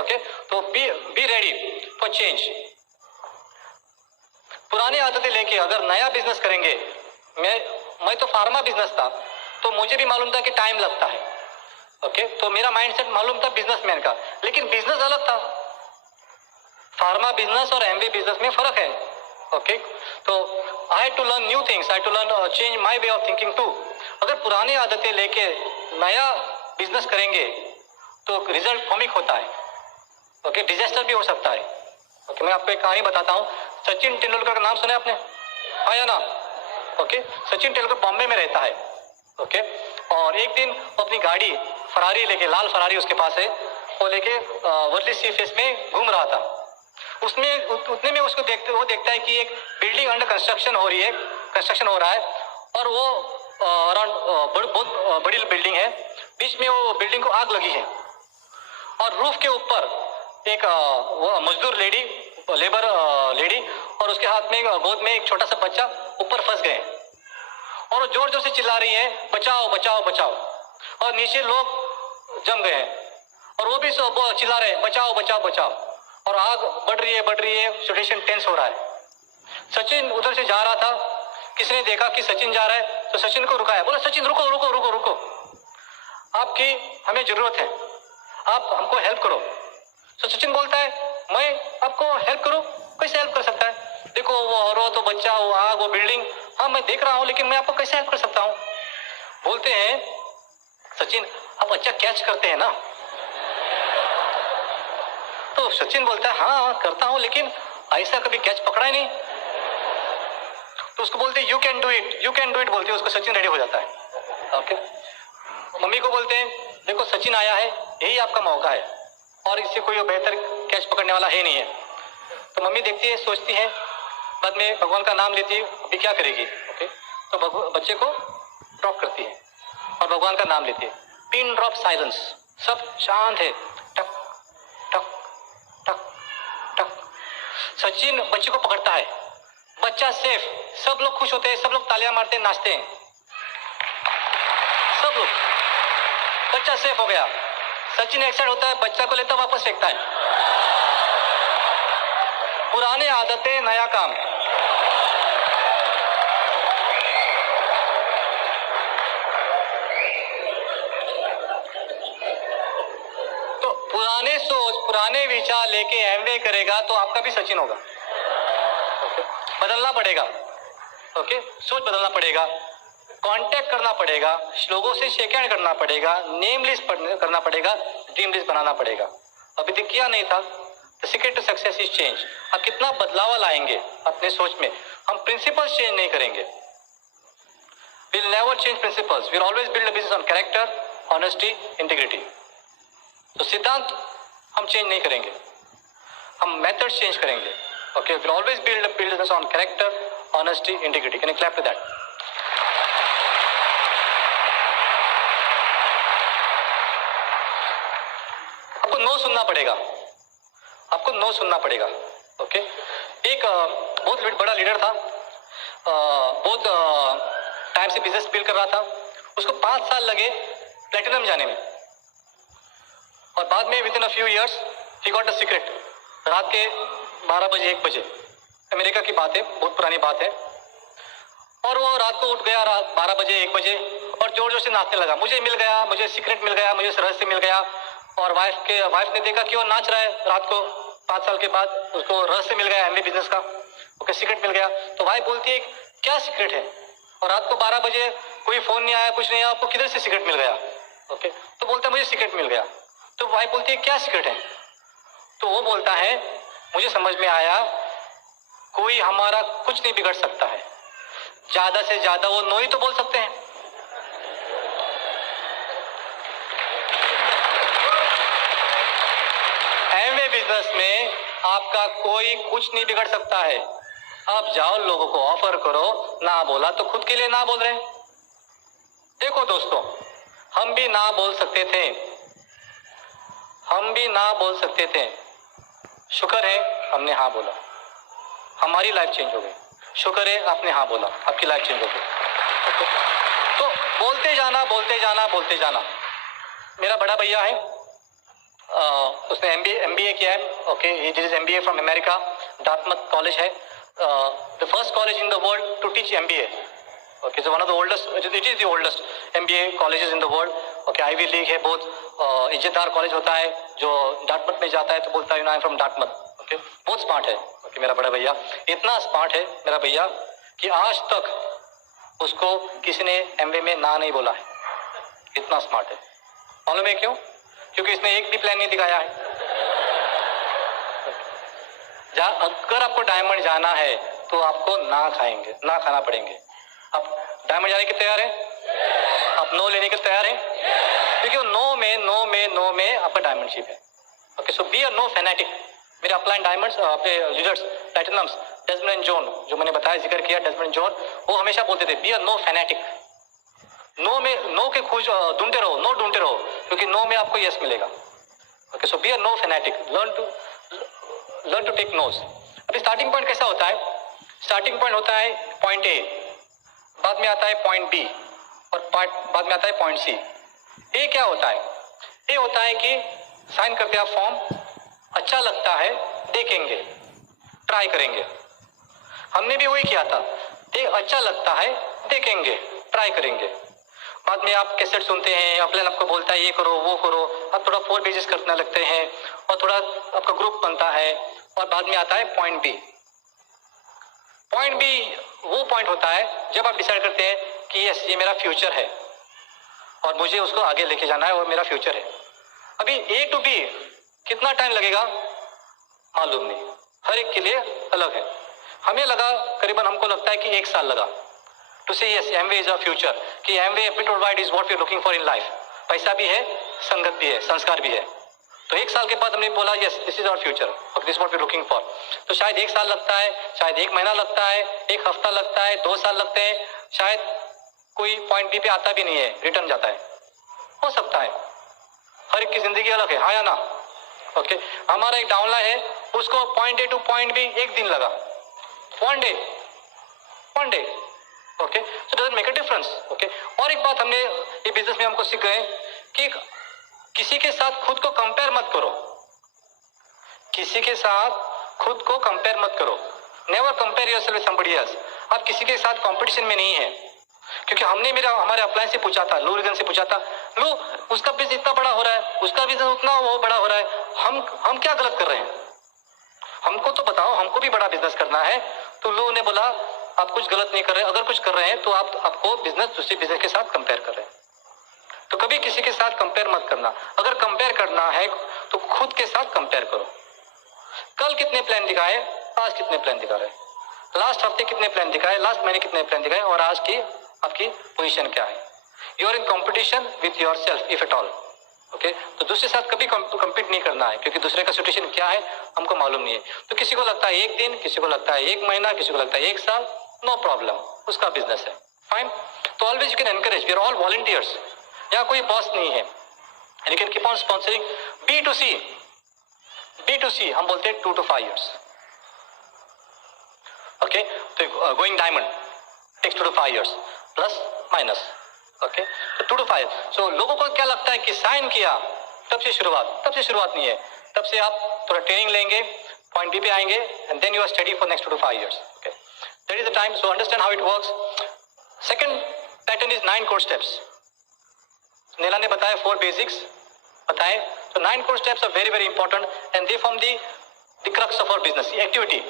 ओके, तो बी रेडी फॉर चेंज। पुरानी आदतें लेके अगर नया बिजनेस करेंगे, मैं तो फार्मा बिजनेस था, तो मुझे भी मालूम था कि टाइम लगता है। ओके, तो मेरा माइंडसेट मालूम था बिजनेसमैन का, लेकिन बिजनेस अलग था। फार्मा बिजनेस और एमबीए बिजनेस में फर्क है। Okay, so I had to learn new things, I had to learn change my way of thinking too. अगर पुरानी आदतें लेके नया बिजनेस करेंगे तो रिजल्ट कॉमिक होता है। ओके, डिजास्टर भी हो सकता है। ओके, मैं आपको एक कहानी बताता हूँ। सचिन तेंदुलकर का नाम सुना है आपने, हाँ या ना? ओके, सचिन तेंदुलकर बॉम्बे में रहता है। ओके, और एक दिन वो अपनी गाड़ी फरारी लेके, लाल फरारी उसके पास है, वो लेके वर्ली सी फेस में घूम रहा था। उसमें उतने में उसको वो देखता है कि एक बिल्डिंग अंडर कंस्ट्रक्शन हो रही है, कंस्ट्रक्शन हो रहा है, और वो अराउंड बहुत बड़ी बिल्डिंग है। बीच में वो बिल्डिंग को आग लगी है, और रूफ के ऊपर एक वो मजदूर लेबर लेडी और उसके हाथ में गोद में एक छोटा सा बच्चा ऊपर फंस गए, और वो जोर जोर से चिल्ला रही है, बचाओ बचाओ बचाओ। और नीचे लोग जम गए हैं, और वो भी चिल्ला रहे हैं, बचाओ बचाओ बचाओ। और आग बढ़ रही है, सिचुएशन टेंस हो रहा है। सचिन उधर से जा रहा था, किसी ने देखा कि सचिन जा रहा है, तो सचिन को रुकाया, बोला सचिन रुको रुको रुको रुको, आपकी हमें जरूरत है, आप हमको हेल्प करो। तो सचिन बोलता है, मैं आपको हेल्प करूं? कैसे हेल्प कर सकता है? देखो वो औरत, वो बच्चा, वो आग, वो बिल्डिंग, हाँ मैं देख रहा हूं, लेकिन मैं आपको कैसे हेल्प कर सकता हूं? बोलते हैं सचिन, आप अच्छा कैच करते हैं ना? तो सचिन बोलता है, हाँ करता हूं, लेकिन ऐसा कभी कैच पकड़ा ही नहीं। तो उसको बोलते हैं, यू कैन डू इट बोलते हैं उसको। सचिन रेडी हो जाता है। ओके, मम्मी को बोलते हैं, देखो सचिन आया है, यही आपका मौका है, और इससे कोई बेहतर कैच पकड़ने वाला है नहीं है। तो मम्मी देखती है, सोचती है, बाद में भगवान का नाम लेती है, अभी क्या करेगी? ओके, तो बच्चे को ड्रॉप करती है और भगवान का नाम लेती है। पिन ड्रॉप साइलेंस, सब शांत है। टक टक टक टक। सचिन बच्चे को पकड़ता है, बच्चा सेफ, सब लोग खुश होते हैं, सब लोग तालियां मारते हैं, नाचते हैं, सब लोग, बच्चा सेफ हो गया। सचिन एक्साइट होता है, बच्चा को लेता वापस फेंकता है। पुराने आदतें नया काम। तो पुराने सोच, पुराने विचार लेके एमवे करेगा तो आपका भी सचिन होगा। बदलना पड़ेगा। ओके, सोच बदलना पड़ेगा, कांटेक्ट करना पड़ेगा, लोगों से शेक हैंड करना पड़ेगा, नेम लिस्ट करना पड़ेगा, ड्रीम लिस्ट बनाना पड़ेगा। अभी तक किया नहीं था। The secret to success is change. आप कितना बदलाव लाएंगे अपने सोच में? हम प्रिंसिपल्स चेंज नहीं करेंगे। We'll never change principles. We'll always build a business on character, honesty, integrity. तो सिद्धांत हम चेंज नहीं करेंगे, हम मेथड्स चेंज करेंगे। Okay, we'll always build a business on character, honesty, integrity. Can you clap to that? आपको नो सुनना पड़ेगा, आपको नो सुनना पड़ेगा। ओके, एक बहुत बड़ा लीडर था, बहुत टाइम से बिजनेस बिल्ड कर रहा था, उसको 5 साल लगे प्लेटिनम जाने में, और बाद में with in a few years he got a secret. रात के 12 बजे 1 बजे, अमेरिका की बात है, बहुत पुरानी बात है, और वो रात को उठ गया, रात 12 बजे 1 बजे, और जोर जोर से नाचने लगा, मुझे मिल गया, मुझे सीक्रेट मिल गया, मुझे रहस्य मिल गया। और वाइफ ने देखा कि वो नाच रहा है रात को, 5 साल के बाद उसको रहस्य मिल गया एमबी बिजनेस का, ओके सीक्रेट मिल गया। तो वाइफ बोलती है, क्या सीक्रेट है? और रात को 12 बजे कोई फोन नहीं आया, कुछ नहीं आया, आपको किधर से सीक्रेट मिल गया? ओके, तो बोलता है मुझे सीक्रेट मिल गया। तो वाइफ बोलती है, क्या सीक्रेट है? तो वो बोलता है, मुझे समझ में आया, कोई हमारा कुछ नहीं बिगड़ सकता है, ज्यादा से ज्यादा वो नो ही तो बोल सकते हैं। एमवे बिजनेस में आपका कोई कुछ नहीं बिगड़ सकता है। आप जाओ, लोगों को ऑफर करो, ना बोला तो खुद के लिए ना बोल रहे। देखो दोस्तों, हम भी ना बोल सकते थे, हम भी ना बोल सकते थे, शुक्र है हमने हाँ बोला। हमारी लाइफ चेंज हो गई। शुक्र है आपने हाँ बोला, आपकी लाइफ चेंज हो गई। ओके, तो बोलते जाना बोलते जाना बोलते जाना। मेरा बड़ा भैया है, उसने एमबीए किया है। Okay, he did MBA from America, Dartmouth college है, the first college in the world to teach MBA. Okay, so one of the oldest, it is the oldest MBA colleges in the world. Okay, Ivy League है, बहुत इज्जतदार कॉलेज होता है। जो डार्टमouth में जाता है तो बोलता है आई एम फ्रॉम डार्टमouth। ओके, बहुत स्मार्ट है। ओके, मेरा बड़ा भैया इतना स्मार्ट है मेरा भैया कि आज तक उसको किसी ने एमबीए में ना नहीं बोला है। इतना स्मार्ट है। मालूम है क्यों? क्योंकि इसने एक भी प्लान नहीं दिखाया है। अगर आपको डायमंड जाना है तो आपको ना खाना पड़ेंगे। आप डायमंड जाने के तैयार हैं? आप नो लेने के तैयार हैं? क्योंकि नो में आपका डायमंडशिप है। Okay, so be a no fanatic. मेरे अपलाइन डायमंड्स, अपने leaders, platinums, Desmond and John, जो मैंने बताया, जिक्र किया डेस्मंड एंड जॉन, वो हमेशा बोलते थे be a no fanatic. No में नो के खोज ढूंढते रहो, नो ढूंढते रहो, क्योंकि नो में आपको यस मिलेगा। Okay, so be a no fanatic, learn to take nos. अभी स्टार्टिंग पॉइंट कैसा होता है? स्टार्टिंग पॉइंट होता है पॉइंट ए, बाद में आता है पॉइंट बी, और बाद में आता है पॉइंट सी। ए क्या होता है? ए होता है कि साइन करते हैं फॉर्म, अच्छा लगता है, देखेंगे, ट्राई करेंगे। हमने भी वही किया था, अच्छा लगता है, देखेंगे, ट्राई करेंगे। बाद में आप कैसेट सुनते हैं, अपलाइन आपको बोलता है ये करो वो करो, आप थोड़ा 4 पेजेस करने लगते हैं और थोड़ा आपका ग्रुप बनता है, और बाद में आता है पॉइंट बी। पॉइंट बी वो पॉइंट होता है जब आप डिसाइड करते हैं कि यस, ये मेरा फ्यूचर है और मुझे उसको आगे लेके जाना है और मेरा फ्यूचर है। अभी ए टू बी कितना टाइम लगेगा मालूम नहीं, हर एक के लिए अलग है। हमें लगा, करीबन हमको लगता है कि 1 साल लगा to say yes Amway is a future, कि Amway aptitude wide is what we are looking for in life. पैसा भी है, संगत भी है, संस्कार भी है। तो 1 साल के बाद हमने बोला yes this is our future, this what we are looking for. तो शायद 1 साल लगता है, शायद 1 महीना लगता है, 1 हफ्ता लगता है, 2 साल लगते हैं, शायद कोई पॉइंट बी पे आता भी नहीं है, रिटर्न जाता है, हो सकता है। हर एक की जिंदगी अलग है, हाँ या ना? ओके, हमारा एक डाउनलाइन है, उसको point A to point B 1 दिन लगा, one day. Okay, so doesn't make a difference. Okay, और एक बात हमने ये बिजनेस में हमको सीख गए कि किसी के साथ खुद को कंपेयर मत करो, किसी के साथ खुद को कंपेयर मत करो। Never compare yourself with somebody else. आप किसी के साथ कंपटीशन में नहीं है, क्योंकि हमने हमारे अपलाइन से पूछा था, लो रीजन से पूछा था, लो उसका बिजनेस इतना बड़ा हो रहा है, उसका बिजनेस उतना वो बड़ा हो रहा है, हम क्या गलत कर रहे हैं? हमको तो बताओ, हमको भी बड़ा बिजनेस करना है। तो लोगों ने बोला आप कुछ गलत नहीं कर रहे, अगर कुछ कर रहे हैं तो आपको बिजनेस दूसरे बिजनेस के साथ कंपेयर कर रहे हैं। तो कभी किसी के साथ कंपेयर मत करना। अगर कंपेयर करना है तो खुद के साथ कंपेयर करो। कल कितने प्लान दिखाए, आज कितने प्लान दिखा रहे, लास्ट हफ्ते कितने प्लान दिखाए, लास्ट महीने कितने प्लान दिखाए, और आज की आपकी पोजीशन क्या है? You are in competition with yourself if at all. Okay, तो दूसरे साथ कभी कंपीट नहीं करना है, क्योंकि दूसरे का सिचुएशन क्या है हमको मालूम नहीं है। तो किसी को लगता है 1 दिन, किसी को लगता है 1 महीना, किसी को लगता है 1 साल, नो प्रॉब्लम, उसका बिजनेस है, फाइन। तो always you can encourage, we are all volunteers, यहाँ कोई बॉस नहीं है। You can keep on sponsoring. B2C हम बोलते हैं 2 to 5 years। ओके, तो going diamond takes 2 to 5 years plus minus. Okay, तो 2 to 5। सो लोगों को क्या लगता है कि साइन किया तब से शुरुआत नहीं है। तब से आप थोड़ा ट्रेनिंग लेंगे, पॉइंट बी पे आएंगे, and then you are study for next 2 to 5 years। Okay, that is the time, so understand how it works. Second pattern is 9 core steps। Neela ने बताया 4 बेसिक्स बताए, तो 9 core steps are very very important and they form the crux of our business activity.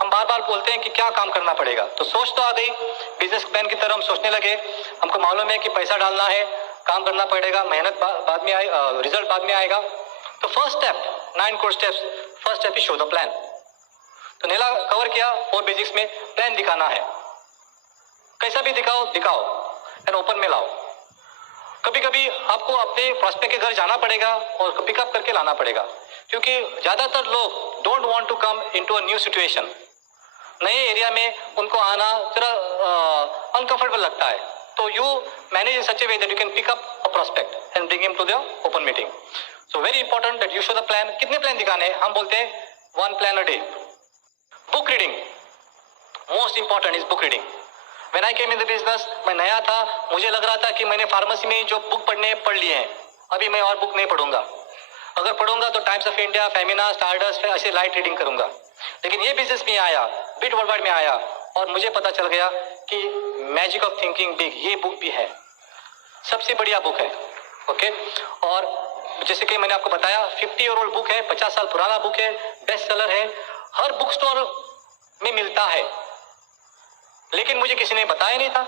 हम बार बार बोलते हैं कि क्या काम करना पड़ेगा, तो सोच तो आ गई, बिजनेस प्लान की तरह हम सोचने लगे। हमको मालूम है कि पैसा डालना है, काम करना पड़ेगा, मेहनत बाद में आए, रिजल्ट बाद में आएगा। तो first step 9 core steps, first step is show the plan. तो नीला कवर किया 4 बेसिक्स में, प्लान दिखाना है, कैसा भी दिखाओ एंड ओपन में लाओ। कभी कभी आपको अपने प्रोस्पेक्ट के घर जाना पड़ेगा और पिकअप करके लाना पड़ेगा, क्योंकि ज्यादातर लोग don't want to come into a new situation. नए एरिया में उनको आना जरा अनकंफर्टेबल लगता है। तो you manage in such a way that you can pick up a prospect and bring him to the open meeting. So very important that you show the plan. कितने प्लान दिखाने हैं? हम बोलते हैं 1 plan a day। Book reading, most important is book reading. When I came in the business, मैं नया था, मुझे लग रहा था कि मैंने फार्मेसी में जो बुक पढ़ने पढ़ लिए हैं, अभी मैं और बुक नहीं पढ़ूंगा. अगर पढ़ूंगा तो times of India, Femina, stardust पे ऐसे लाइट रीडिंग करूंगा. लेकिन ये बिजनेस में आया, बिट वर्ल्डवाइड में आया और मुझे पता चल गया कि मैजिक ऑफ थिंकिंग बिग ये बुक भी है, सबसे बढ़िया बुक है. ओके. और जैसे कि मैंने आपको बताया 50 ईयर ओल्ड बुक है, 50 साल पुराना बुक है, बेस्ट सेलर है, हर बुक स्टोर में मिलता है. लेकिन मुझे किसी ने बताया नहीं था,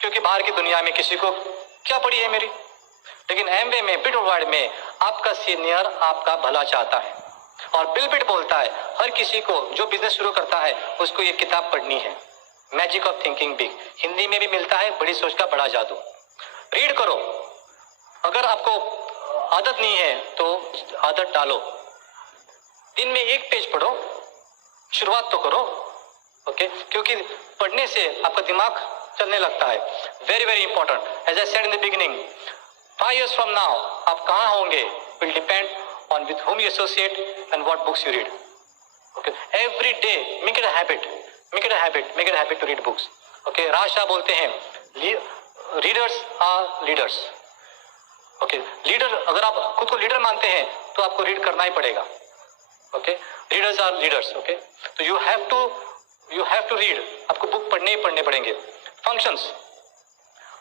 क्योंकि बाहर की दुनिया में किसी को क्या पड़ी है मेरी. लेकिन एमवे में, बिट वर्ल्डवाइड में आपका सीनियर आपका भला चाहता है. और बिल बिट बोलता है हर किसी को जो बिजनेस शुरू करता है उसको ये किताब पढ़नी है, magic of thinking big. Hindi में भी मिलता है, बड़ी सोच का बड़ा जादू. रीड करो. अगर आपको आदत नहीं है तो आदत डालो. दिन में एक पेज पढ़ो, शुरुआत तो करो. ओके. क्योंकि पढ़ने से आपका दिमाग चलने लगता है. Very very important. As I said in the beginning, 5 years from now आप कहाँ होंगे will depend on with whom you associate and what books you read. Okay. Every day make it a habit. Make it a habit. Make it a habit to read books. Okay. राज शाह बोलते हैं readers are leaders. Okay. Leader, अगर आप खुद को लीडर मानते हैं तो आपको रीड करना ही पड़ेगा. Okay. Readers are leaders. Okay. तो यू हैव टू रीड. आपको बुक पढ़ने ही पढ़ने पड़ेंगे. फंक्शंस,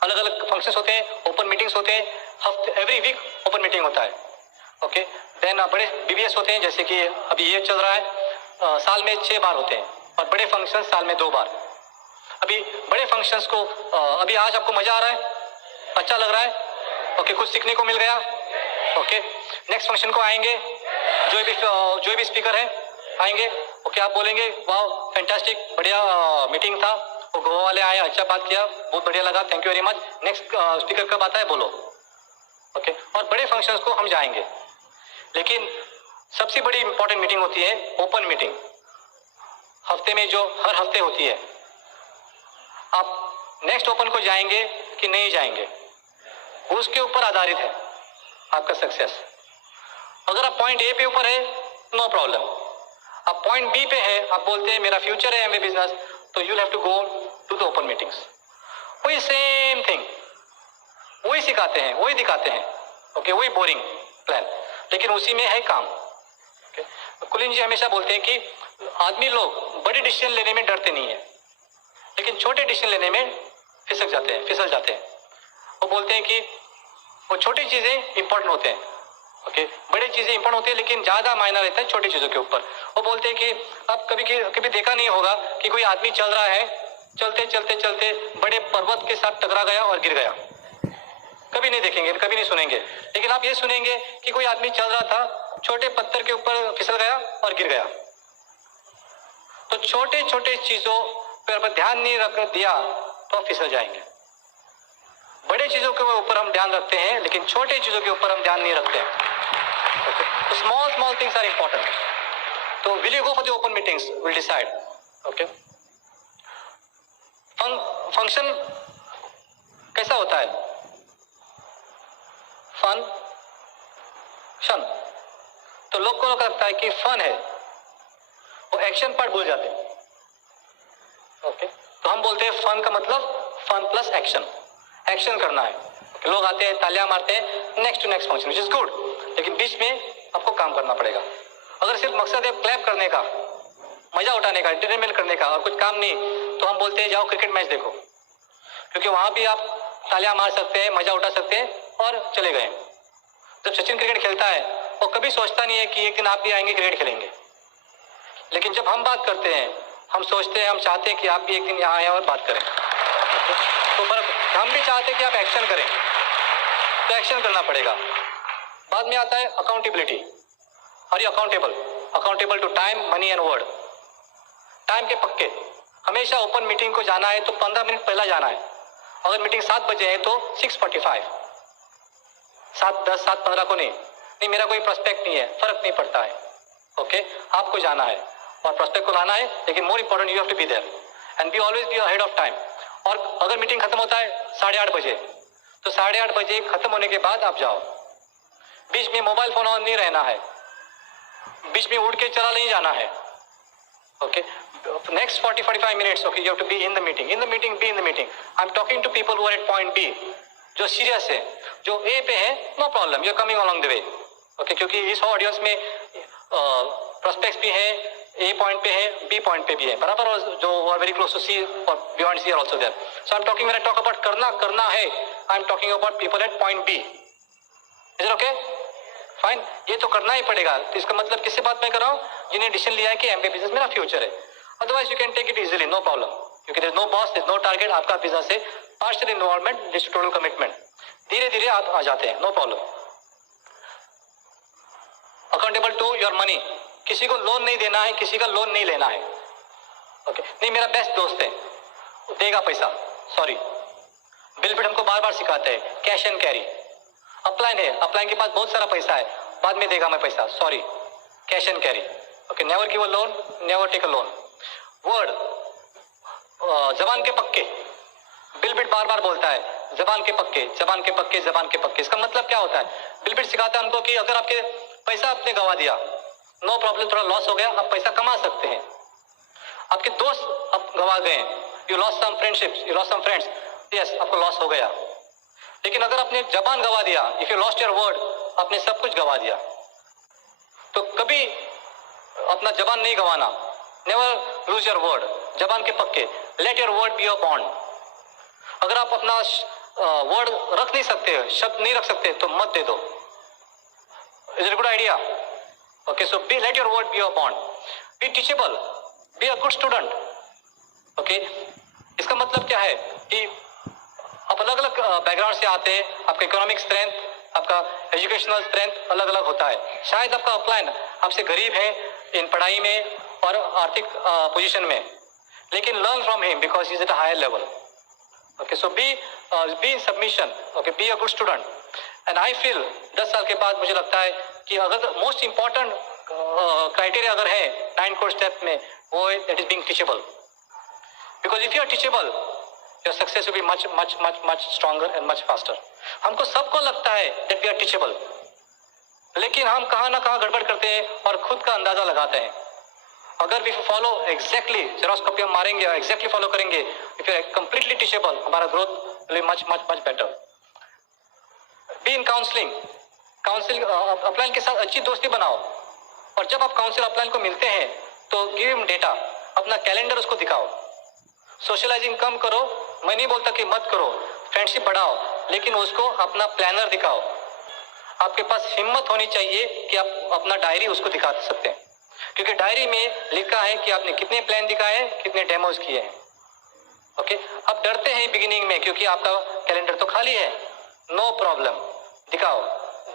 अलग अलग फंक्शंस होते हैं, ओपन मीटिंग्स होते हैं, हफ्ते एवरी वीक ओपन मीटिंग होता है. ओके. देन बड़े बीबीएस होते हैं, जैसे कि अभी ये चल रहा है, साल में 6 बार होते हैं. और बड़े फंक्शन साल में 2 बार. अभी बड़े फंक्शंस को अभी आज आपको मजा आ रहा है, अच्छा लग रहा है. ओके. कुछ सीखने को मिल गया. ओके. नेक्स्ट फंक्शन को आएंगे, जो भी स्पीकर है आएंगे. ओके. आप बोलेंगे वाह फैंटास्टिक, बढ़िया मीटिंग था, वो गोवा वाले आए, अच्छा बात किया, बहुत बढ़िया लगा, thank you very much. Next speaker कब आता है बोलो. ओके. और बड़े फंक्शंस को हम जाएंगे. लेकिन सबसे बड़ी इंपॉर्टेंट मीटिंग होती है ओपन मीटिंग, हफ्ते में जो हर हफ्ते होती है. आप नेक्स्ट ओपन को जाएंगे कि नहीं जाएंगे, उसके ऊपर आधारित है आपका सक्सेस. अगर आप पॉइंट ए पे ऊपर है नो प्रॉब्लम. आप पॉइंट बी पे है, आप बोलते हैं मेरा फ्यूचर है एमवे बिजनेस, तो you have to go to the open meetings. वही सेम थिंग, वही सिखाते हैं, वही दिखाते हैं. ओके. वही बोरिंग प्लान, लेकिन उसी में है काम. ओके. कुलीन जी हमेशा बोलते हैं कि आदमी लोग बड़ी डिसीजन लेने में डरते नहीं है, लेकिन छोटे डिसीजन लेने में फिसल जाते हैं. वो बोलते हैं कि वो छोटी चीजें इंपॉर्टेंट होते हैं. ओके. बड़ी चीजें इंपॉर्टेंट होती है, लेकिन ज्यादा मायना रहता है छोटी चीजों के ऊपर. वो बोलते हैं कि आप कभी देखा नहीं होगा कि कोई आदमी चल रहा है, चलते चलते चलते बड़े पर्वत के साथ टकरा गया और गिर गया. कभी नहीं देखेंगे, कभी नहीं सुनेंगे. लेकिन आप ये सुनेंगे कि कोई आदमी चल रहा था, छोटे पत्थर के ऊपर फिसल गया और गिर गया. तो छोटे छोटे चीजों पर ध्यान नहीं रख दिया तो फिसल जाएंगे. बड़े चीजों के ऊपर हम ध्यान रखते हैं, लेकिन छोटे चीजों के ऊपर हम ध्यान नहीं रखते हैं. तो स्मॉल थिंग्स आर इंपॉर्टेंट. तो will you go for the open meetings will decide. Okay. Function कैसा होता है? फन. तो लोग को लगता है कि फन है, वो एक्शन पार्ट भूल जाते हैं. ओके. तो हम बोलते हैं फन का मतलब फन प्लस एक्शन. एक्शन करना है. लोग आते हैं, तालियां मारते हैं, next to next function, which is good. लेकिन बीच में आपको काम करना पड़ेगा. अगर सिर्फ मकसद है क्लैप करने का, मजा उठाने का, एंटरटेनमेंट करने का और कुछ काम नहीं, तो हम बोलते हैं जाओ क्रिकेट मैच देखो, क्योंकि वहां भी आप तालियां मार सकते हैं, मजा उठा सकते हैं और चले गए. जब सचिन क्रिकेट खेलता है वो कभी सोचता नहीं है कि एक दिन आप भी आएंगे क्रिकेट खेलेंगे. लेकिन जब हम बात करते हैं, हम सोचते हैं, हम चाहते हैं कि आप भी एक दिन यहाँ आए और बात करें. तो फर्क, हम भी चाहते हैं कि आप एक्शन करें, तो एक्शन करना पड़ेगा. बाद में आता है accountability. Are you accountable to time, money and word. Time के पक्के. हमेशा ओपन मीटिंग को जाना है तो 15 मिनट पहला जाना है. अगर मीटिंग 7 बजे है तो 6:45, 7:10, 7:15 को नहीं, मेरा कोई प्रोस्पेक्ट नहीं है, फर्क नहीं पड़ता है. ओके. आपको जाना है और प्रोस्पेक्ट को लाना है, लेकिन more important you have to be there and be always be ahead of time. और अगर मीटिंग खत्म होता है 8:30 बजे, तो 8:30 बजे खत्म होने के बाद आप जाओ. बीच में मोबाइल फोन ऑन नहीं रहना है, बीच में उड़ के चला नहीं जाना है. Okay. next 40-45 minutes, okay, you have to be in the meeting. In the meeting, be in the meeting. I'm talking to people who are at point B, जो सीरियस है, जो A पे है, no problem, you're coming along the way, okay, क्योंकि इस ऑडियंस में प्रोस्पेक्ट्स भी हैं, A पॉइंट पे है, B पॉइंट पे भी है, बराबर, और जो are very close to C और beyond C are also there. So I'm talking, when I talk about करना है, I'm talking about people at point B. Is it okay? Fine, ये तो करना ही पड़ेगा. तो इसका मतलब किससे बात मैं कर रहा हूँ? जिन्हें डिसीजन लिया है कि एमबीए बिजनेस मेरा फ्यूचर है. Otherwise you can take it easily, no problem, क्योंकि there is no boss, there is no target. आपका बिजनेस है, partial involvement, this total commitment. धीरे धीरे आप आ जाते हैं, no problem. Accountable to your money. किसी को लोन नहीं देना है, किसी का लोन नहीं लेना है. ओके, नहीं मेरा बेस्ट दोस्त है, देगा पैसा, सॉरी. बिल बिट हमको बार बार सिखाते हैं, कैश एंड कैरी. अपलाइन है, अपलाइन के पास बहुत सारा पैसा है, बाद में देगा मैं पैसा, sorry, cash and carry. Okay, never give a loan, never take a loan. Word, जबान के पक्के. बिल बिट बार बार बोलता है, जबान के पक्के, जबान के पक्के, जबान के पक्के. इसका मतलब क्या होता है? बिल बिट सिखाता है हमको कि अगर आपके पैसा आपने गवा दिया, नो प्रॉब्लम, थोड़ा लॉस हो गया, आप पैसा कमा सकते हैं. आपके दोस्त अब गवा गए, you lost some friendships, you lost some friends, yes, आपको लॉस हो गया. लेकिन अगर आपने जबान गवा दिया, if you lost your word, आपने सब कुछ गवा दिया. तो कभी अपना जबान नहीं गवाना. Never lose your word. जबान के पक्के, late your word be your bond. अगर आप अपना वर्ड रख नहीं सकते, शब्द नहीं रख सकते, तो मत दे दो. Is it good idea? Okay, so be, let your word be your bond. Be teachable, be a good student. Okay, इसका मतलब क्या है कि आप अलग अलग बैकग्राउंड से आते हैं, आपका इकोनॉमिक स्ट्रेंथ, आपका एजुकेशनल स्ट्रेंथ अलग अलग होता है. शायद आपका अपलाइन आपसे गरीब है इन पढ़ाई में और आर्थिक पोजीशन में, लेकिन learn from him because is at a higher level. Okay, so be in submission. Okay, be a good student. And I feel 10 साल के बाद मुझे लगता है कि अगर मोस्ट इंपॉर्टेंट क्राइटेरिया अगर है 9 कोर स्टेप में, वो that is being teachable. Because if you are teachable, your success will be much stronger and much faster. हमको सबको लगता है that we are teachable, लेकिन हम कहाँ ना कहाँ गड़बड़ करते हैं और खुद का अंदाजा लगाते हैं. अगर we follow exactly, जेरोस्कोपी हम मारेंगे और exactly follow करेंगे, if you are completely teachable, हमारा growth will be much better. Be in counseling. Council upline के साथ अच्छी दोस्ती बनाओ, और जब आप काउंसिल अपलाइन को मिलते हैं तो गिव हिम डेटा, अपना कैलेंडर उसको दिखाओ. सोशलाइजिंग कम करो, मैं नहीं बोलता कि मत करो, फ्रेंडशिप बढ़ाओ, लेकिन उसको अपना प्लानर दिखाओ. आपके पास हिम्मत होनी चाहिए कि आप अपना डायरी उसको दिखा सकते हैं, क्योंकि डायरी में लिखा है कि आपने कितने प्लान दिखाए, कितने डेमोज किए हैं. ओके, आप डरते हैं बिगिनिंग में क्योंकि आपका कैलेंडर तो खाली है. नो प्रॉब्लम, दिखाओ.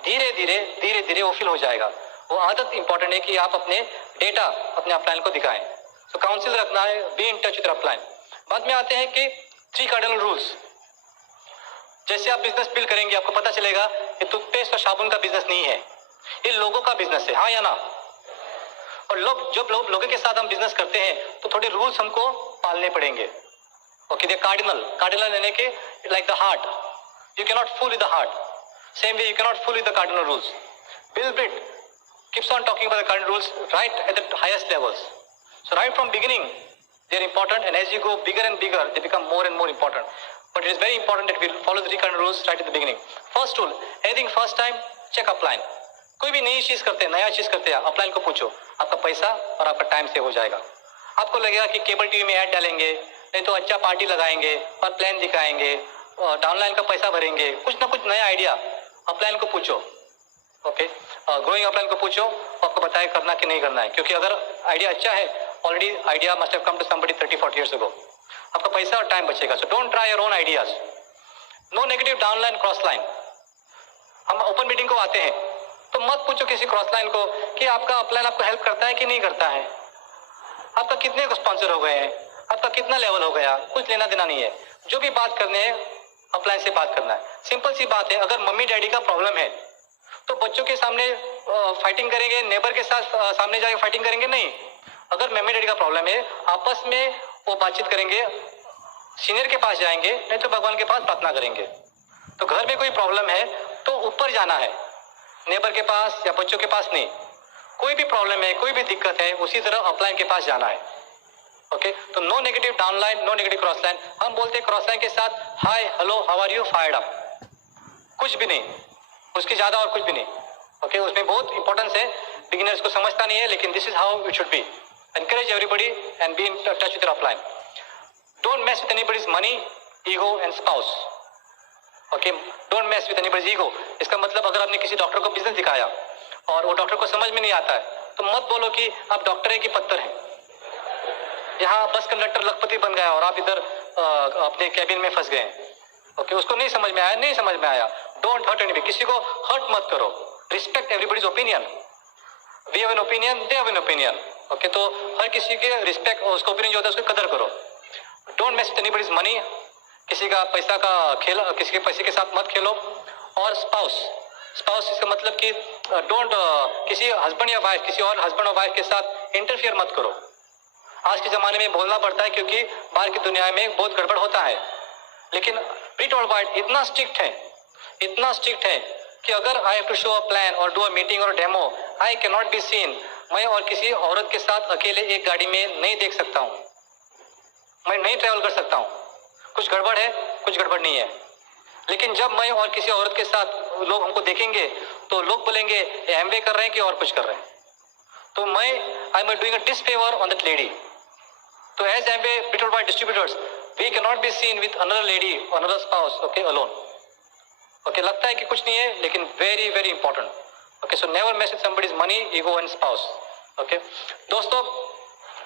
धीरे धीरे वो फिल हो जाएगा. वो आदत इंपॉर्टेंट है कि आप अपने डेटा अपने अपलाइन को दिखाएं. तो काउंसिल रखना है, be in touch with upline. बाद में आते हैं कि 3 कार्डिनल रूल्स. जैसे आप बिजनेस बिल्ड करेंगे, आपको पता चलेगा कि टूथपेस्ट और साबुन का बिजनेस नहीं है, ये लोगों का बिजनेस है, हाँ या ना? और जब लोगों के साथ हम बिजनेस करते हैं तो थोड़े रूल्स हमको पालने पड़ेंगे. ओके, दे कार्डिनल यानी कि like the heart, you can not fool with the heart. Same way you can not fool with the cardinal rules. Bill Bit keeps on talking about the cardinal rules right at the highest levels. So right from beginning they are important, and as you go bigger and bigger they become more and more important. But it is very important that we follow the 3 cardinal rules right at the beginning. First rule, anything first time, check upline. कोई भी नई चीज करते हैं, नया चीज करते हैं, अपलाइन को पूछो, आपका पैसा और आपका टाइम सेव हो जाएगा. आपको लगेगा कि केबल टीवी में ऐड डालेंगे, नहीं तो अच्छा पार्टी लगाएंगे और प्लान दिखाएंगे और डाउनलाइन का पैसा भरेंगे, कुछ ना कुछ नया आइडिया. अपलाइन को पूछो. ओके, ग्रोइंग अपलाइन को पूछो, आपको बताए करना कि नहीं करना है, क्योंकि अगर आइडिया अच्छा है, already idea must have come to somebody 30-40 years ago. आपका पैसा और टाइम बचेगा. So don't try your own ideas. No negative downline cross line. हम ओपन मीटिंग को आते हैं तो मत पूछो किसी क्रॉस लाइन को कि आपका अपलाइन आपको हेल्प करता है कि नहीं करता है, आपका कितने को स्पॉन्सर हो गए हैं, आपका कितना लेवल हो गया, कुछ लेना देना नहीं है. जो भी बात करने है अपलाइन से बात करना है. सिंपल सी बात है. अगर मम्मी डैडी का प्रॉब्लम है तो बच्चों के सामने फाइटिंग करेंगे, नेबर के साथ सामने जाके फाइटिंग करेंगे? नहीं. अगर मम्मी डैडी का प्रॉब्लम है, आपस में वो बातचीत करेंगे, सीनियर के पास जाएंगे, नहीं तो भगवान के पास प्रार्थना करेंगे. तो घर में कोई प्रॉब्लम है तो ऊपर जाना है, नेबर के पास या बच्चों के पास नहीं. कोई भी प्रॉब्लम है, कोई भी दिक्कत है, उसी तरह अपलाइन के पास जाना है. ओके तो no negative downline, no negative cross line. हम बोलते हैं क्रॉस लाइन के साथ hi, hello, how are you, fired up, कुछ भी नहीं, उसके ज्यादा और कुछ भी नहीं। ओके उसमें बहुत इंपॉर्टेंस है, बिगिनर्स को समझता नहीं है, लेकिन this is how it should B. Encourage everybody and be in touch with upline. Don't mess with anybody's money, ego and spouse. Okay don't mess with anybody's ego. इसका मतलब अगर आपने किसी डॉक्टर को बिजनेस दिखाया और वो डॉक्टर को समझ में नहीं आता है तो मत बोलो कि आप डॉक्टर है कि पत्थर है। यहाँ बस कंडक्टर लखपति बन गया और आप इधर अपने कैबिन में फंस गए। ओके उसको नहीं समझ में आया, नहीं समझ में आया। डोंट हर्ट एनीबॉडी, किसी को हर्ट मत करो। Respect everybody's opinion. We have an opinion, they have an opinion. Okay तो हर किसी के रिस्पेक्ट, उसका ओपिनियन जो होता है उसकी कदर करो। Don't mess with anybody's money, किसी का पैसा का खेल, किसी के पैसे के साथ मत खेलो। और स्पाउस, स्पाउस इसका मतलब कि डोंट किसी हस्बैंड या वाइफ, किसी और हस्बैंड और वाइफ के साथ इंटरफियर मत करो। आज के जमाने में बोलना पड़ता है क्योंकि बाहर की दुनिया में बहुत गड़बड़ होता है, लेकिन प्रीट वर्ल्ड वाइड इतना स्ट्रिक्ट है, इतना स्ट्रिक्ट है कि अगर I have to show a plan और डू अ मीटिंग और demo, I can not be seen. मैं और किसी औरत के साथ अकेले एक गाड़ी में नहीं देख सकता हूँ, मैं नहीं ट्रेवल कर सकता हूँ। कुछ गड़बड़ है, कुछ गड़बड़ नहीं है। लेकिन जब मैं और किसी औरत के साथ लोग हमको देखेंगे तो लोग बोलेंगे ये एमवे कर रहे हैं कि और कुछ कर रहे हैं। तो मैं I am doing a disfavour on that lady. तो एज एमवे प्रीट world wide distributors, we can not be seen with another lady, another spouse, okay alone. Okay लगता है कि कुछ नहीं है, लेकिन very very important. Okay so never mess with somebody's money, ego and spouse. Okay दोस्तों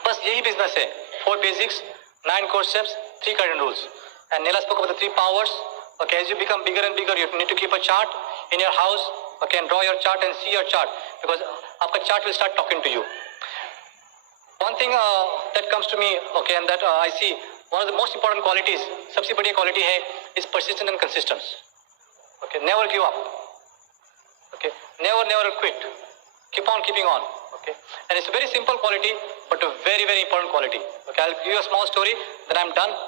बस यही बिजनेस है। 4 basics, 9 core steps, 3 cardinal rules. And Neela spoke about the 3 powers. Okay, as you become bigger and bigger, you need to keep a chart in your house. Okay, and draw your chart and see your chart, because आपका chart will start talking to you. One thing that comes to me, okay, and that I see one of the most important qualities, सबसे बड़ी quality है is persistent and consistent. Okay, never give up. Okay, never quit. Keep on keeping on. Okay, and it's a very simple quality, but a very very important quality. Okay, I'll give you a small story, then I'm done.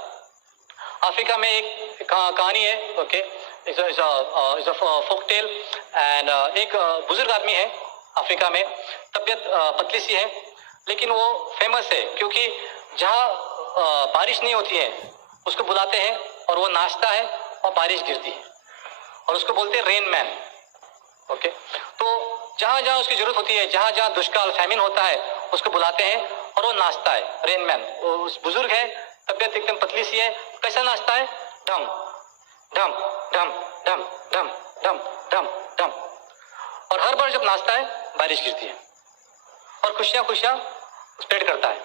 Africa में एक कहानी है, okay, it's a folk tale, and एक बुजुर्ग आदमी है अफ्रीका में, तबीयत पतली सी है, लेकिन वो फेमस है क्योंकि जहाँ बारिश नहीं होती है उसको बुलाते हैं और वो नाचता है और बारिश गिरती है और उसको बोलते हैं रेन मैन। ओके तो जहाँ जहाँ उसकी जरूरत होती है, जहाँ जहाँ दुष्काल फैमिन होता है, उसको बुलाते हैं और वो नाचता है, रेन मैन। उस बुजुर्ग है, तबीयत एकदम पतली सी है, कैसा नाचता है? ढम ढम ढम ढम ढम ढम ढम ढम। और हर बार जब नाचता है बारिश गिरती है और खुशियाँ खुशियाँ स्प्रेड करता है।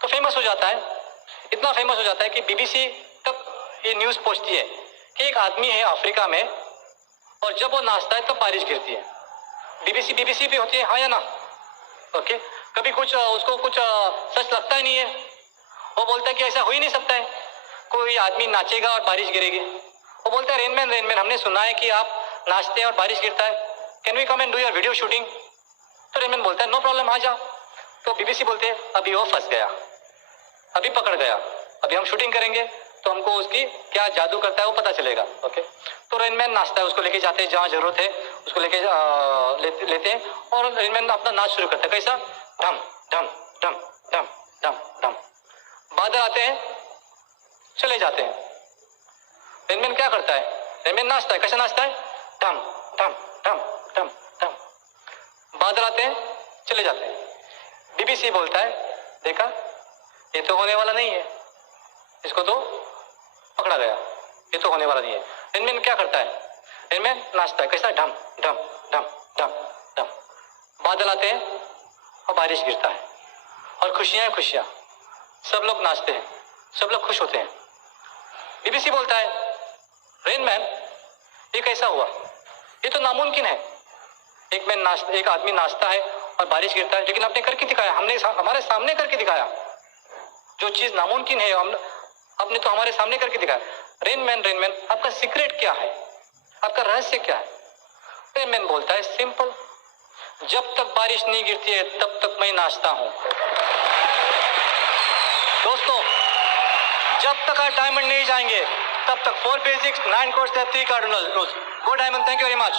तो फेमस हो जाता है, इतना फेमस हो जाता है कि बीबीसी तक ये न्यूज़ पहुँचती है कि एक आदमी है अफ्रीका में और जब वो नाचता है तब बारिश गिरती है। बीबीसी भी होती है, हाँ या ना? ओके कभी कुछ उसको कुछ सच लगता ही नहीं है, वो बोलता है कि ऐसा हो ही नहीं सकता है, कोई आदमी नाचेगा और बारिश गिरेगी। वो बोलता है रेनमैन हमने सुना है कि आप नाचते हैं और बारिश गिरता है, can we come and do your video shooting? तो रेनमैन बोलता है नो प्रॉब्लम, आ जाओ। तो बीबीसी बोलते हैं अभी वो फंस गया, अभी पकड़ गया, अभी हम शूटिंग करेंगे तो हमको उसकी क्या जादू करता है वो पता चलेगा। ओके तो रेनमैन नाचता है, उसको लेके जाते हैं जहाँ जरूरत है, उसको लेके लेते हैं और रेनमैन अपना नाच शुरू करता है। कैसा? ढम ढम ढम ढम ढम ढम। बादल आते हैं, चले जाते हैं। रेनमैन क्या करता है? रेनमैन नाचता है, कैसा नाचता है? ढम ढम ढम ढम ढम। बादल आते हैं, चले जाते हैं। बीबीसी बोलता है देखा ये तो होने वाला नहीं है, इसको तो पकड़ा गया, ये तो होने वाला नहीं है। रेनमैन क्या करता है? रेनमैन नाचता है, कैसा? ढम ढम ढम ढम ढम। बादल आते हैं और बारिश गिरता है और खुशियां खुशियां, सब लोग नाचते हैं, सब लोग खुश होते हैं। बीबीसी बोलता है रेनमैन ये कैसा हुआ? ये तो नामुमकिन है, एक आदमी नाचता है और बारिश गिरता है, लेकिन आपने करके दिखाया, हमने हमारे सामने करके दिखाया। जो चीज नामुमकिन है आपने तो हमारे सामने करके दिखाया। रेनमैन आपका सीक्रेट क्या है, आपका रहस्य क्या है? रेनमैन बोलता है सिंपल, जब तक बारिश नहीं गिरती है तब तक मैं नाचता हूं। दोस्तों जब तक आप डायमंड नहीं जाएंगे तब तक 4 basics, 9 course, 3 cardinal rules. Go diamond, thank you very much.